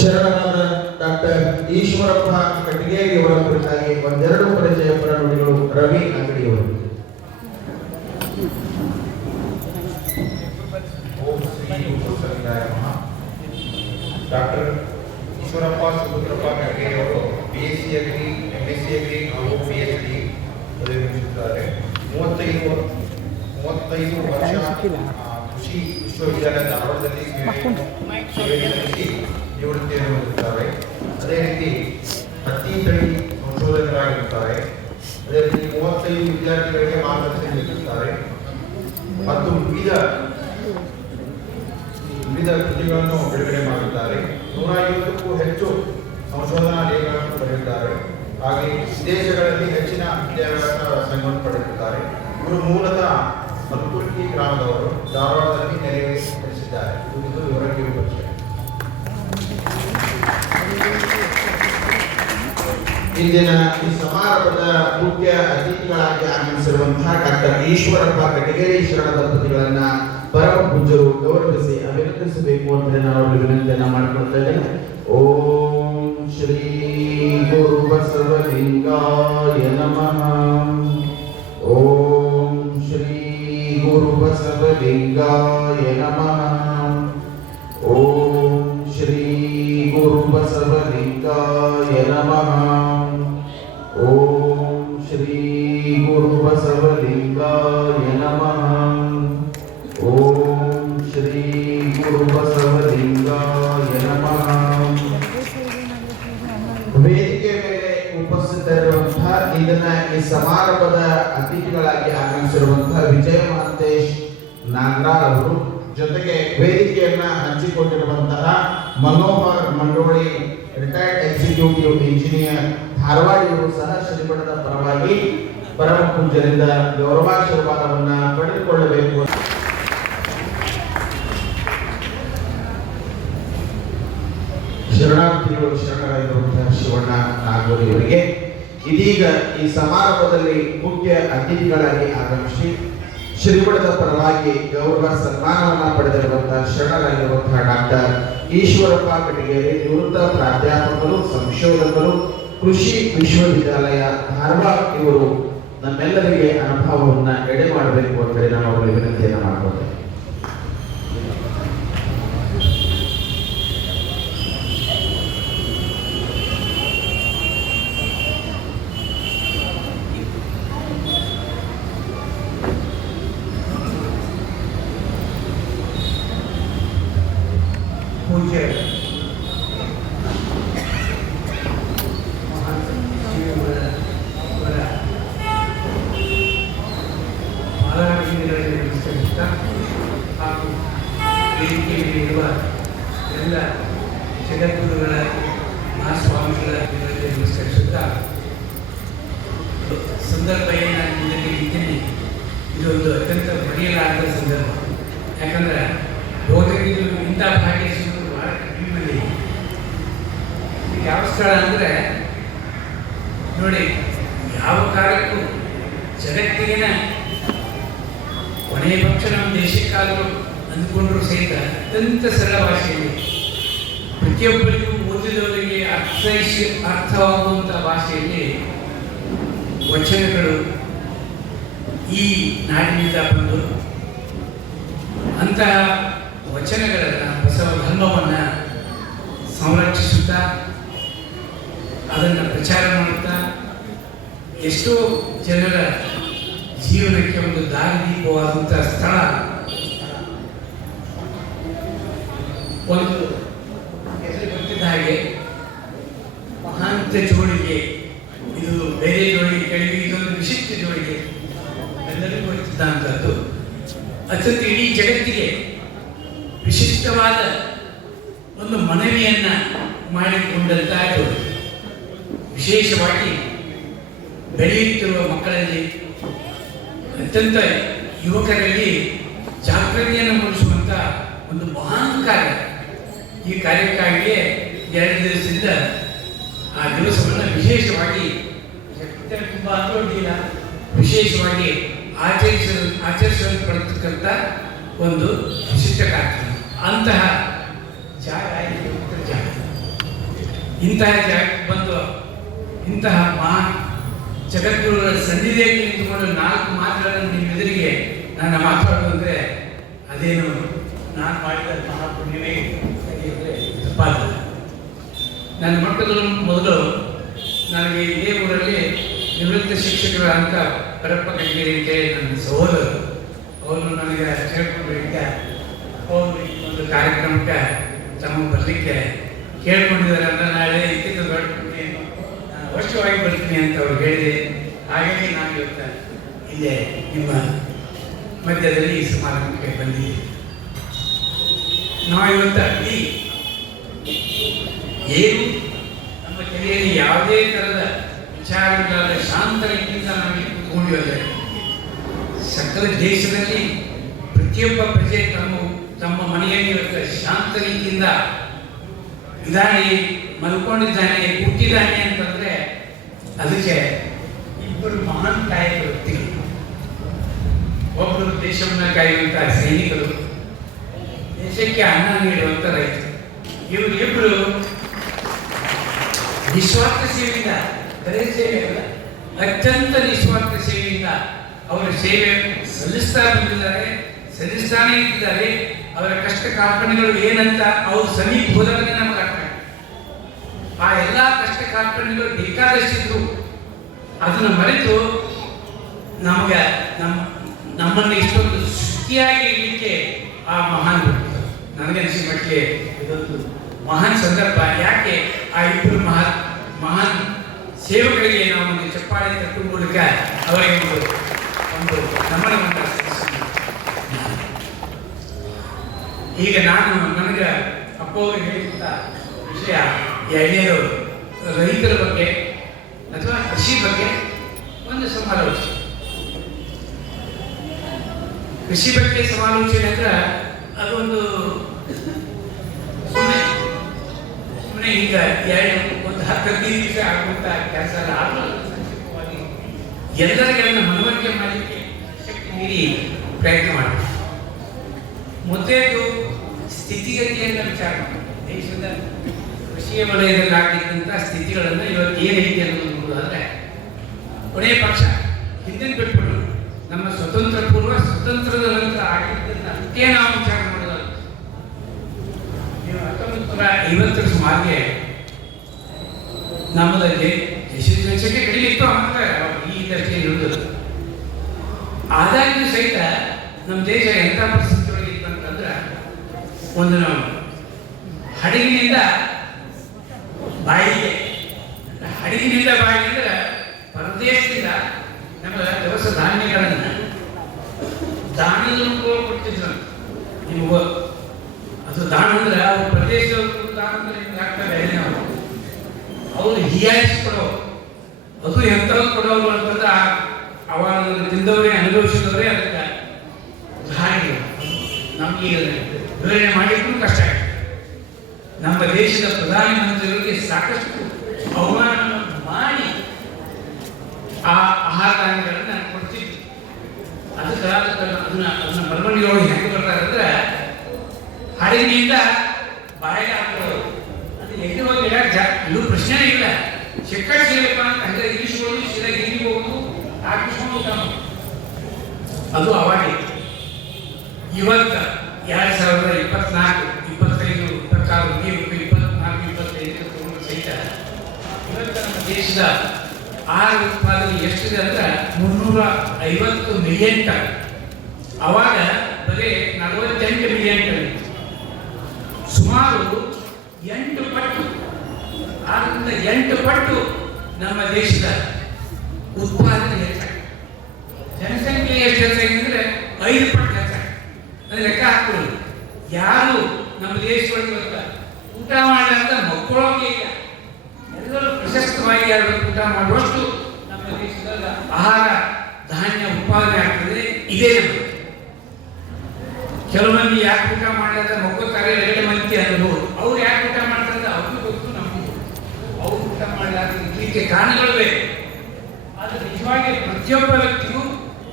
ಶರಣರಾದ doctor Eshwarappa ಕಟ್ಟಿಗೇರಿ ಅವರ ಕುರಿತಾಗಿ ಒಂದೆರಡು ಪರಿಚಯ ನುಡಿಗಳು ರವಿ ಅಂಗಡಿಯವರು. ಡಾಕ್ಟರ್ ಈಶ್ವರಪ್ಪ ಸುಭದ್ರಪ್ಪ ಕಟ್ಟಿಗೇರಿ ಅವರು BSc ಅಗ್ರಿ, MSc ಅಗ್ರಿ ಹಾಗೂ PhD ಪದವಿಗಳಿದ್ದಾರೆ. 35 ವರ್ಷ ಕೃಷಿ ವಿಶ್ವವಿದ್ಯಾಲಯ ಧಾರವಾಡದಲ್ಲಿ ಸೇವೆ ಸಲ್ಲಿಸಿ ನಿವೃತ್ತಿಯನ್ನು ಹೊಂದಿದ್ದಾರೆ. ಅದೇ ರೀತಿ ಹತ್ತಿ ತಳಿ ಸಂಶೋಧಕರಾಗಿರುತ್ತಾರೆ. ಅದೇ ರೀತಿ 35 ವಿದ್ಯಾರ್ಥಿಗಳಿಗೆ ಮಾರ್ಗದರ್ಶನ ನೀಡುತ್ತಾರೆ ಮತ್ತು ವಿವಿಧ ಕೃತಿಗಳನ್ನು ಬಿಡುಗಡೆ ಮಾಡುತ್ತಾರೆ. 150ಕ್ಕೂ ಹೆಚ್ಚು ಸಂಶೋಧನಾ ಲೇಖನಗಳನ್ನು ಬರೆದಿದ್ದಾರೆ. ಹಾಗೆ ವಿದೇಶಗಳಲ್ಲಿ ಹೆಚ್ಚಿನ ವಿದ್ಯಾಭ್ಯಾಸ ಪಡೆದಿದ್ದಾರೆ. ಇವರು ಮೂಲತಃ ಮಲ್ಕುರ್ಕಿ ಗ್ರಾಮದವರು, ಧಾರವಾಡದಲ್ಲಿ ನೆಲೆಸಿದ್ದಾರೆ. ಇದು ಇವರ ಕಿರುಪರಿಚಯ. ಇಂದಿನ ಈ ಸಮಾರಂಭದ ಮುಖ್ಯ ಅತಿಥಿಗಳಾಗಿ ಆಗಮಿಸಿರುವಂತಹ ಡಾಕ್ಟರ್ ಈಶ್ವರಪ್ಪ ಕಟ್ಟಿಗೇರಿ ಶರಣ ದಂಪತಿಗಳನ್ನ ಪರಮ ಪೂಜ್ಯರು ಗೌರವಿಸಿ ಅಭಿನಂದಿಸಬೇಕು ಅಂತ ನಾವು ವಿನಂತಿಯನ್ನ ಮಾಡಿಕೊಳ್ತಾ ಇದ್ದೇನೆ. ಓಂ ಶ್ರೀ ಗುರು ಬಸವಲಿಂಗಾಯ ನಮಃ. ಓಂ ಶ್ರೀ ಗುರು ಬಸವಲಿಂಗಾಯ ನಮಃ. ಓಂ ಶ್ರೀ ಗುರು ಬಸವಲಿಂಗಾಯ ನಮಃ. ಓಂ ಶ್ರೀ ಗುರು ಬಸವಲಿಂಗಾಯ ನಮಃ. ಓಂ ಶ್ರೀ ಗುರು ಬಸವಲಿಂಗಾಯ ನಮಃ. ವೇದಿಕೆ ಮೇಲೆ ಉಪಸ್ಥಿತರಿರುವಂತಹ ಈ ಸಮಾರಂಭದ ಅತಿಥಿಗಳಾಗಿ ಆಗಮಿಸಿರುವಂತಹ ವಿಜಯ ಮಹಂತೇಶ್ ನಾಗರಾಳ್ ಅವರು, ಜೊತೆಗೆ ವೇದಿಕೆಯನ್ನ ಹಂಚಿಕೊಂಡಿರುವಂತಹ Manohar Mandoli retired executive engineer Dharwad ಇವರು ಸಹ ಶ್ರೀಮಠದ ಪರವಾಗಿ ಪರಮ ಪೂಜ್ಯರಿಂದ ಗೌರವಾಶೀರ್ವಾದವನ್ನ ಪಡೆದುಕೊಳ್ಳಬೇಕು. ಶರಣಾರ್ಥಿಗಳು ಶರಣರಾಗಿರುವಂತಹ ಶಿವಣ್ಣ ನಾಗೂರಿ ಅವರಿಗೆ ಇದೀಗ ಈ ಸಮಾರಂಭದಲ್ಲಿ ಮುಖ್ಯ ಅತಿಥಿಗಳಾಗಿ ಆಗಮಿಸಿ ಶ್ರೀಮಠದ ಪರವಾಗಿ ಗೌರವ ಸನ್ಮಾನವನ್ನ ಪಡೆದಿರುವಂತಹ ಶರಣರಾಗಿರುವಂತಹ ಡಾಕ್ಟರ್ ಈಶ್ವರಪ್ಪ ಕಟ್ಟಿಗೇರಿ ನಿವೃತ್ತ ಪ್ರಾಧ್ಯಾಪಕರು, ಸಂಶೋಧಕರು, ಕೃಷಿ ವಿಶ್ವವಿದ್ಯಾಲಯ ಧಾರವಾಡ ಇವರು ನಮ್ಮೆಲ್ಲರಿಗೆ ಅನುಭವವನ್ನ ಎಡೆ ಮಾಡಬೇಕು ಅಂತ ಹೇಳಿ ನಾನು ಅವರಿಗೆ ವಿನಂತಿಯನ್ನು ಮಾಡ್ಕೊಳ್ತೇನೆ. ಪೂಜ್ಯ ಪಾಲನಾಗಿಂದಿಗಳಲ್ಲಿ ನಮಸ್ಕರಿಸುತ್ತಾ ಹಾಗೂ ವೇದಿಕೆಯಲ್ಲಿರುವ ಎಲ್ಲ ಜಗದ್ಗುರುಗಳ ಮಹಾಸ್ವಾಮಿಗಳ ನಮಸ್ಕರಿಸುತ್ತಾ, ಸಂದರ್ಭ ಏನು ನಾನು ಇದಕ್ಕೆ ಇದ್ದೀನಿ, ಇದೊಂದು ಅತ್ಯಂತ ಮರೆಯಲಾಗದ ಸಂದರ್ಭ. ಯಾಕಂದ್ರೆ ಬೋಧಕರು ಇಂಥ ಭಾಗ್ಯಶೀಲರು ಬಹಳ ಕಡಿಮೆ. ಯಾವ ಸ್ಥಳ ಅಂದರೆ ನೋಡಿ, ಯಾವ ಕಾಲಕ್ಕೂ ಜಗತ್ತಿನ ಕೊನೆಯ ಪಕ್ಷ ನಮ್ಮ ದೇಶಕ್ಕಾದರೂ ಅಂದುಕೊಂಡ್ರು ಸಹಿತ ಅತ್ಯಂತ ಸರಳ ಭಾಷೆಯಲ್ಲಿ ಪ್ರತಿಯೊಬ್ಬರಿಗೂ ಓದಿದವರಿಗೆ ಅರ್ಥವಾಗುವಂಥ ಭಾಷೆಯಲ್ಲಿ ವಚನಗಳು ಈ ನಾಡಿನಿಂದ ಬಂದು ಅಂತಹ ವಚನಗಳನ್ನು, ಬಸವ ಧರ್ಮವನ್ನು ಸಂರಕ್ಷಿಸುತ್ತಾ ಅದನ್ನು ಪ್ರಚಾರ ಮಾಡುತ್ತಾ ಎಷ್ಟೋ ಜನರ ಜೀವನಕ್ಕೆ ಒಂದು ದಾರಿದೀಪವಾದಂಥ ಸ್ಥಳ. ಒಂದು ಹೆಸರು ಗೊತ್ತಿದ್ದ ಹಾಗೆ ಮಹಾಂತ ಜೋಡಿಗೆ, ಇದು ಬೇರೆ ಜೋಡಿಗೆ ಕೆಳಗೆ ಇದೊಂದು ವಿಶಿಷ್ಟ ಜೋಡಿಗೆ ಎಲ್ಲರಿಗೂ ಗೊತ್ತಿದ್ದಂಥದ್ದು. ಅತ್ಯಂತ ಇಡೀ ಜಗತ್ತಿಗೆ ವಿಶಿಷ್ಟವಾದ ಒಂದು ಮನವಿಯನ್ನ ಮಾಡಿಕೊಂಡಂತಾಯಿತು. ವಿಶೇಷವಾಗಿ ಬೆಳೆಯುತ್ತಿರುವ ಮಕ್ಕಳಲ್ಲಿ, ಅತ್ಯಂತ ಯುವಕರಲ್ಲಿ ಜಾಗೃತಿಯನ್ನು ಮೂಡಿಸುವಂಥ ಒಂದು ಮಹಾನ್ ಕಾರ್ಯ. ಈ ಕಾರ್ಯಕ್ಕಾಗಿಯೇ 2 ದಿವಸದಿಂದ ಆ ದಿವಸವನ್ನು ವಿಶೇಷವಾಗಿ ತುಂಬ ಅಂದ್ಕೊಂಡಿಲ್ಲ, ವಿಶೇಷವಾಗಿ ಆಚರಿಸಲ್ಪಡ್ತಕ್ಕಂಥ ಒಂದು ವಿಶಿಷ್ಟ ಕಾರ್ಯಕ್ರಮ. ಅಂತಹ ಜಾಗ ಜಾಗ ಇಂತಹ ಜಾಗಕ್ಕೆ ಬಂದು ಇಂತಹ ಜಗದ್ಗುರುಗಳ ಸನ್ನಿಧಿಯಲ್ಲಿ ನಿಂತುಕೊಂಡು 4 ಮಾತುಗಳನ್ನು ನಿಮ್ಮ ಎದುರಿಗೆ ನಾನು ಮಾತಾಡೋದಂದ್ರೆ ಅದೇನು ನಾನು ಮಾಡಿದ ಮಹಾಪುಣ್ಯವೇ ಸರಿ ಅಂದರೆ ತಪ್ಪಾಗಲ್ಲ. ನನ್ನ ಮಕ್ಕಳು ಮೊದಲು ನನಗೆ ಇದೇ ಊರಲ್ಲಿ ನಿವೃತ್ತ ಶಿಕ್ಷಕರಾದಂಥ ಪರಪ್ಪ ಕಟ್ಟಿಗೆ ಅಂತೇಳಿ ನನ್ನ ಸಹೋದರರು ಅವರು ನನಗೆ ಕೇಳ್ಕೊಂಡ್ರೆ ಅವರು ಒಂದು ಕಾರ್ಯಕ್ರಮಕ್ಕೆ ತಮಗೆ ಬರಲಿಕ್ಕೆ ಕೇಳ್ಕೊಂಡಿದ್ದಾರೆ ಅಂತ ನಾಳೆ ಇತ್ತಿದ್ದು ಬೇಡ್ಕೊಳ್ತೀನಿ, ನಾನು ಅವಶ್ಯವಾಗಿ ಬರ್ತೀನಿ ಅಂತ ಅವ್ರು ಹೇಳಿದೆ. ಹಾಗಾಗಿ ನಾನು ಇವತ್ತು ಇಲ್ಲೇ ನಿಮ್ಮ ಮಧ್ಯದಲ್ಲಿ ಈ ಸಮಾರಂಭಕ್ಕೆ ಬಂದಿದ್ದೀನಿ. ನಾವು ಇವತ್ತು ಈ ಏನು ನಮ್ಮ ತಲೆಯಲ್ಲಿ ಯಾವುದೇ ಥರದ ವಿಚಾರಗಳಾದ ಶಾಂತ ರೀತಿಯಿಂದ ನಾವು ಕೂಡಿದರೆ ಸಕಲ ದೇಶದಲ್ಲಿ ಪ್ರತಿಯೊಬ್ಬ ಪ್ರಜೆ ತಮ್ಮ ಮನೆಯಲ್ಲಿ ಇವತ್ತು ಶಾಂತ ರೀತಿಯಿಂದ ಇದಾನೆ, ಮಲ್ಕೊಂಡಿದ್ದಾನೆ, ಹುಟ್ಟಿದ್ದಾನೆ ಅಂತಂದ್ರೆ ಅದಕ್ಕೆ ಇಬ್ಬರು ಮಹಾನ್ ಕಾಯಕ ವ್ಯಕ್ತಿಗಳು. ಒಬ್ಬರು ದೇಶವನ್ನ ಕಾಯುವಂತಹ ಸೈನಿಕರು, ದೇಶಕ್ಕೆ ಅನ್ನ ನೀಡುವಂತ ರೈತರು. ಇವರು ಇಬ್ಬರು ನಿಸ್ವಾರ್ಥ ಸೇವೆಯಿಂದ, ಬರೇ ಸೇವೆ ಅಲ್ಲ, ಅತ್ಯಂತ ನಿಸ್ವಾರ್ಥ ಸೇವೆಯಿಂದ ಅವರ ಸೇವೆ ಸಲ್ಲಿಸ್ತಾನೆ ಇಟ್ಟಿದ್ದಾರೆ. ಅವರ ಕಷ್ಟ ಕಾರ್ಪಣ್ಯಗಳು ಏನಂತ ಅವ್ರು ಸಮೀಪ ಹೋದಾಗ ನಮ್ಗೆ ಅರ್ಥ ಆಗ್ತದೆ. ಆ ಎಲ್ಲ ಕಷ್ಟ ಕಾರ್ಪಣ್ಯಗಳು ಬೇಕಾದಷ್ಟಿದ್ರು ಅದನ್ನು ಮರೆತು ನಮಗೆ ನಮ್ಮನ್ನು ಇಷ್ಟೊಂದು ಸುಖಿಯಾಗಿ ಇರಲಿಕ್ಕೆ ಆ ಮಹಾನ್ ನನಗೆ ಅನಿಸಿದ ಮಟ್ಟಿಗೆ ಇದೊಂದು ಮಹಾನ್ ಸಂದರ್ಭ. ಯಾಕೆ ಆ ಇಬ್ಬರು ಮಹಾನ್ ಸೇವಕರಿಗೆ ನಾವು ಒಂದು ಚಪ್ಪಾಳೆ ತಟ್ಟುವ ಮೂಲಕ ಅವರಿಗೆ ಒಂದು ನಮನವನ್ನು ಈಗ ನನಗೆ ಅಪ್ಪ ಅವರು ಹೇಳಿದಂಥ ವಿಷಯ ಎರಡನೇದು ರೈತರ ಬಗ್ಗೆ ಅಥವಾ ಕೃಷಿ ಬಗ್ಗೆ ಒಂದು ಸಮಾಲೋಚನೆ. ಕೃಷಿ ಬಗ್ಗೆ ಸಮಾಲೋಚನೆ ಅಂದ್ರೆ ಅದೊಂದು ಸುಮ್ಮನೆ ಈಗ ಒಂದು 10-15 ನಿಮಿಷ ಆಗುವಂತ ಕೆಲಸ ಅಲ್ಲ. ಸಂಕ್ಷಿಪ್ತವಾಗಿ ಎಲ್ಲರಿಗೆಲ್ಲ ಮನವರಿಕೆ ಮಾಡಲಿಕ್ಕೆ ಶಕ್ತಿ ಮೀರಿ ಪ್ರಯತ್ನ ಮಾಡಬೇಕು. ಮೊದಲೇದು ಸ್ಥಿತಿಗತಿಯನ್ನು ವಿಚಾರ ಮಾಡಿ ದೇಶದ ಕೃಷಿಯ ವಲಯದಲ್ಲಿ ಆಗಿದ್ದಂಥ ಸ್ಥಿತಿಗಳನ್ನು ಇವತ್ತು ಏನೈತಿ ಅನ್ನೋದು ನೋಡೋದಾದ್ರೆ ಕೊನೆಯ ಪಕ್ಷ ಹಿಂದಿನ ಬಿಟ್ಬಿಟ್ಟು ನಮ್ಮ ಸ್ವತಂತ್ರದ ನಂತರ ಆಗಿದ್ದನ್ನು ಅಷ್ಟೇ ನಾವು ವಿಚಾರ ಮಾಡೋದಲ್ಲ. 1950 ಸುಮಾರಿಗೆ ನಮ್ಮದಲ್ಲಿ ದೇಶದ ಜನಸಂಖ್ಯೆ ಕಡಿಮೆ ಇತ್ತು ಅಂತಾರೆ ಈ ದರ್ಜೆ ಇರುವುದು. ಆದಾಗ್ಯೂ ಸಹಿತ ನಮ್ಮ ದೇಶ ಎಂಥ ಪರಿಸ್ಥಿತಿ ಒಳಗೆ ಇತ್ತು ಅಂತಂದ್ರೆ ಒಂದು ನಾವು ಹಡಗಿನಿಂದ ಬಾಯಿಗೆ ಅಂದ್ರೆ ಪರದೇಶದಿಂದ ನಮ್ಮ ದವಸ ಧಾನ್ಯಗಳನ್ನು ದಾನದ ರೂಪವಾಗಿ ಕೊಡ್ತಿದ್ರು. ನಿಮಗೂ ಅದು ದಾನ ಅಂದ್ರೆ ಅವ್ರ ಪ್ರದೇಶದವ್ರು ದಾನ ಅಂದ್ರೆ ನಿಮ್ಗೆ ಆಗ್ತದೆ. ನಾವು ಅವರು ಹೀಯಾಯಿಸ್ಕೊಡೋ ಅದು ಎಂಥವ್ರು ಕೊಡೋರು ಅಂತಂದ್ರೆ ಅವಾಗ ತಿಂದವರೇ ಅನುಭವಿಸಿದವರೇ ಅದಕ್ಕೆ ಉದಾಹರಣೆ ನಮಗೆ ವಿವರಣೆ ಮಾಡಿದ್ರು ಕಷ್ಟ ಆಗಿದೆ. ನಮ್ಮ ದೇಶದ ಪ್ರಧಾನಮಂತ್ರಿಗಳಿಗೆ ಸಾಕಷ್ಟು ಅವಮಾನವನ್ನು ಮಾಡಿ ಆ ಆಹಾರ ಧಾನ್ಯಗಳನ್ನು ಕೊಡ್ತಿದ್ರು. ಅದನ್ನ ಬರವಣಿಗೆಯೊಳಗೆ ಹೆಂಗೆ ಬರ್ತಾರೆ ಅಂದ್ರೆ ಹಡಗಿನಿಂದ ಬಾಯಿಗೆ ಹಾಕೋದು. ಅದು ಎಲ್ಲಿ ಹೋಗಿ ಇದು ಪ್ರಶ್ನೆ ಇಲ್ಲ. ಶಿಕ್ಷಣ ಸೇರಪ್ಪ ಅಂತ ಹಂಗೆ ಇಳಿಸ್ಬೋದು, ಸೀದಾ ಗಿರಿ ಹೋಗುದು, ಹಾಕಿಸ್ಕೊಂಡು ಊಟ ಮಾಡೋದು. ಅದು ಅವಾಗ ಇವತ್ತು 2024, 25, 26, 24, 25 ಸಹಿತ ಇವತ್ತು ನಮ್ಮ ದೇಶದ ಆಹಾರ ಉತ್ಪಾದನೆ ಎಷ್ಟಿದೆ ಅಂದ್ರೆ 350 ಮಿಲಿಯನ್ ಟನ್. ಅವಾಗ ಬರೀ 48 ಮಿಲಿಯನ್ ಟನ್. ಸುಮಾರು 8 ಪಟ್ಟು, 6ರಿಂದ 8 ಪಟ್ಟು ನಮ್ಮ ದೇಶದ ಉತ್ಪಾದನೆ ಹೆಚ್ಚಾಗಿದೆ. ಜನಸಂಖ್ಯೆ ಎಷ್ಟು ಹೆಚ್ಚಾಗಿದೆ ಅಂದ್ರೆ 5 ಪಟ್ಟು ಹೆಚ್ಚಾಗಿದೆ. ಅದು ಲೆಕ್ಕ ಹಾಕೊಳ್ಳಿ. ಯಾರು ನಮ್ಮ ದೇಶದೊಳಗೆ ಇವತ್ತು ಊಟ ಮಾಡಲಾರ್ದ ಮಕ್ಕಳೋಕೆ ಇಲ್ಲ. ಎಲ್ಲರೂ ಪ್ರಶಸ್ತವಾಗಿ ಯಾರು ಊಟ ಮಾಡುವಷ್ಟು ನಮ್ಮ ದೇಶದ ಆಹಾರ ಧಾನ್ಯ ಉತ್ಪಾದನೆ ಆಗ್ತದೆ. ಇದೇ ನಮಗೆ ಕೆಲವು ಮಂದಿ ಯಾಕೆ ಊಟ ಮಾಡಲಾರ್ದ ಮಕ್ಕಳ್ತಾರೆ, 2 ಮಂದಿ ಅನ್ಬೋದು. ಅವ್ರು ಯಾಕೆ ಊಟ ಮಾಡ್ತಾರೆ ಅವ್ರಿಗೂ ಗೊತ್ತು, ನಮಗೂ ಅವ್ರು ಊಟ ಮಾಡಲಾರ್ದ ಇರ್ಲಿಕ್ಕೆ ಕಾರಣಗಳು ಬೇರೆ. ಆದರೆ ನಿಜವಾಗಿ ಪ್ರತಿಯೊಬ್ಬ ವ್ಯಕ್ತಿಗೂ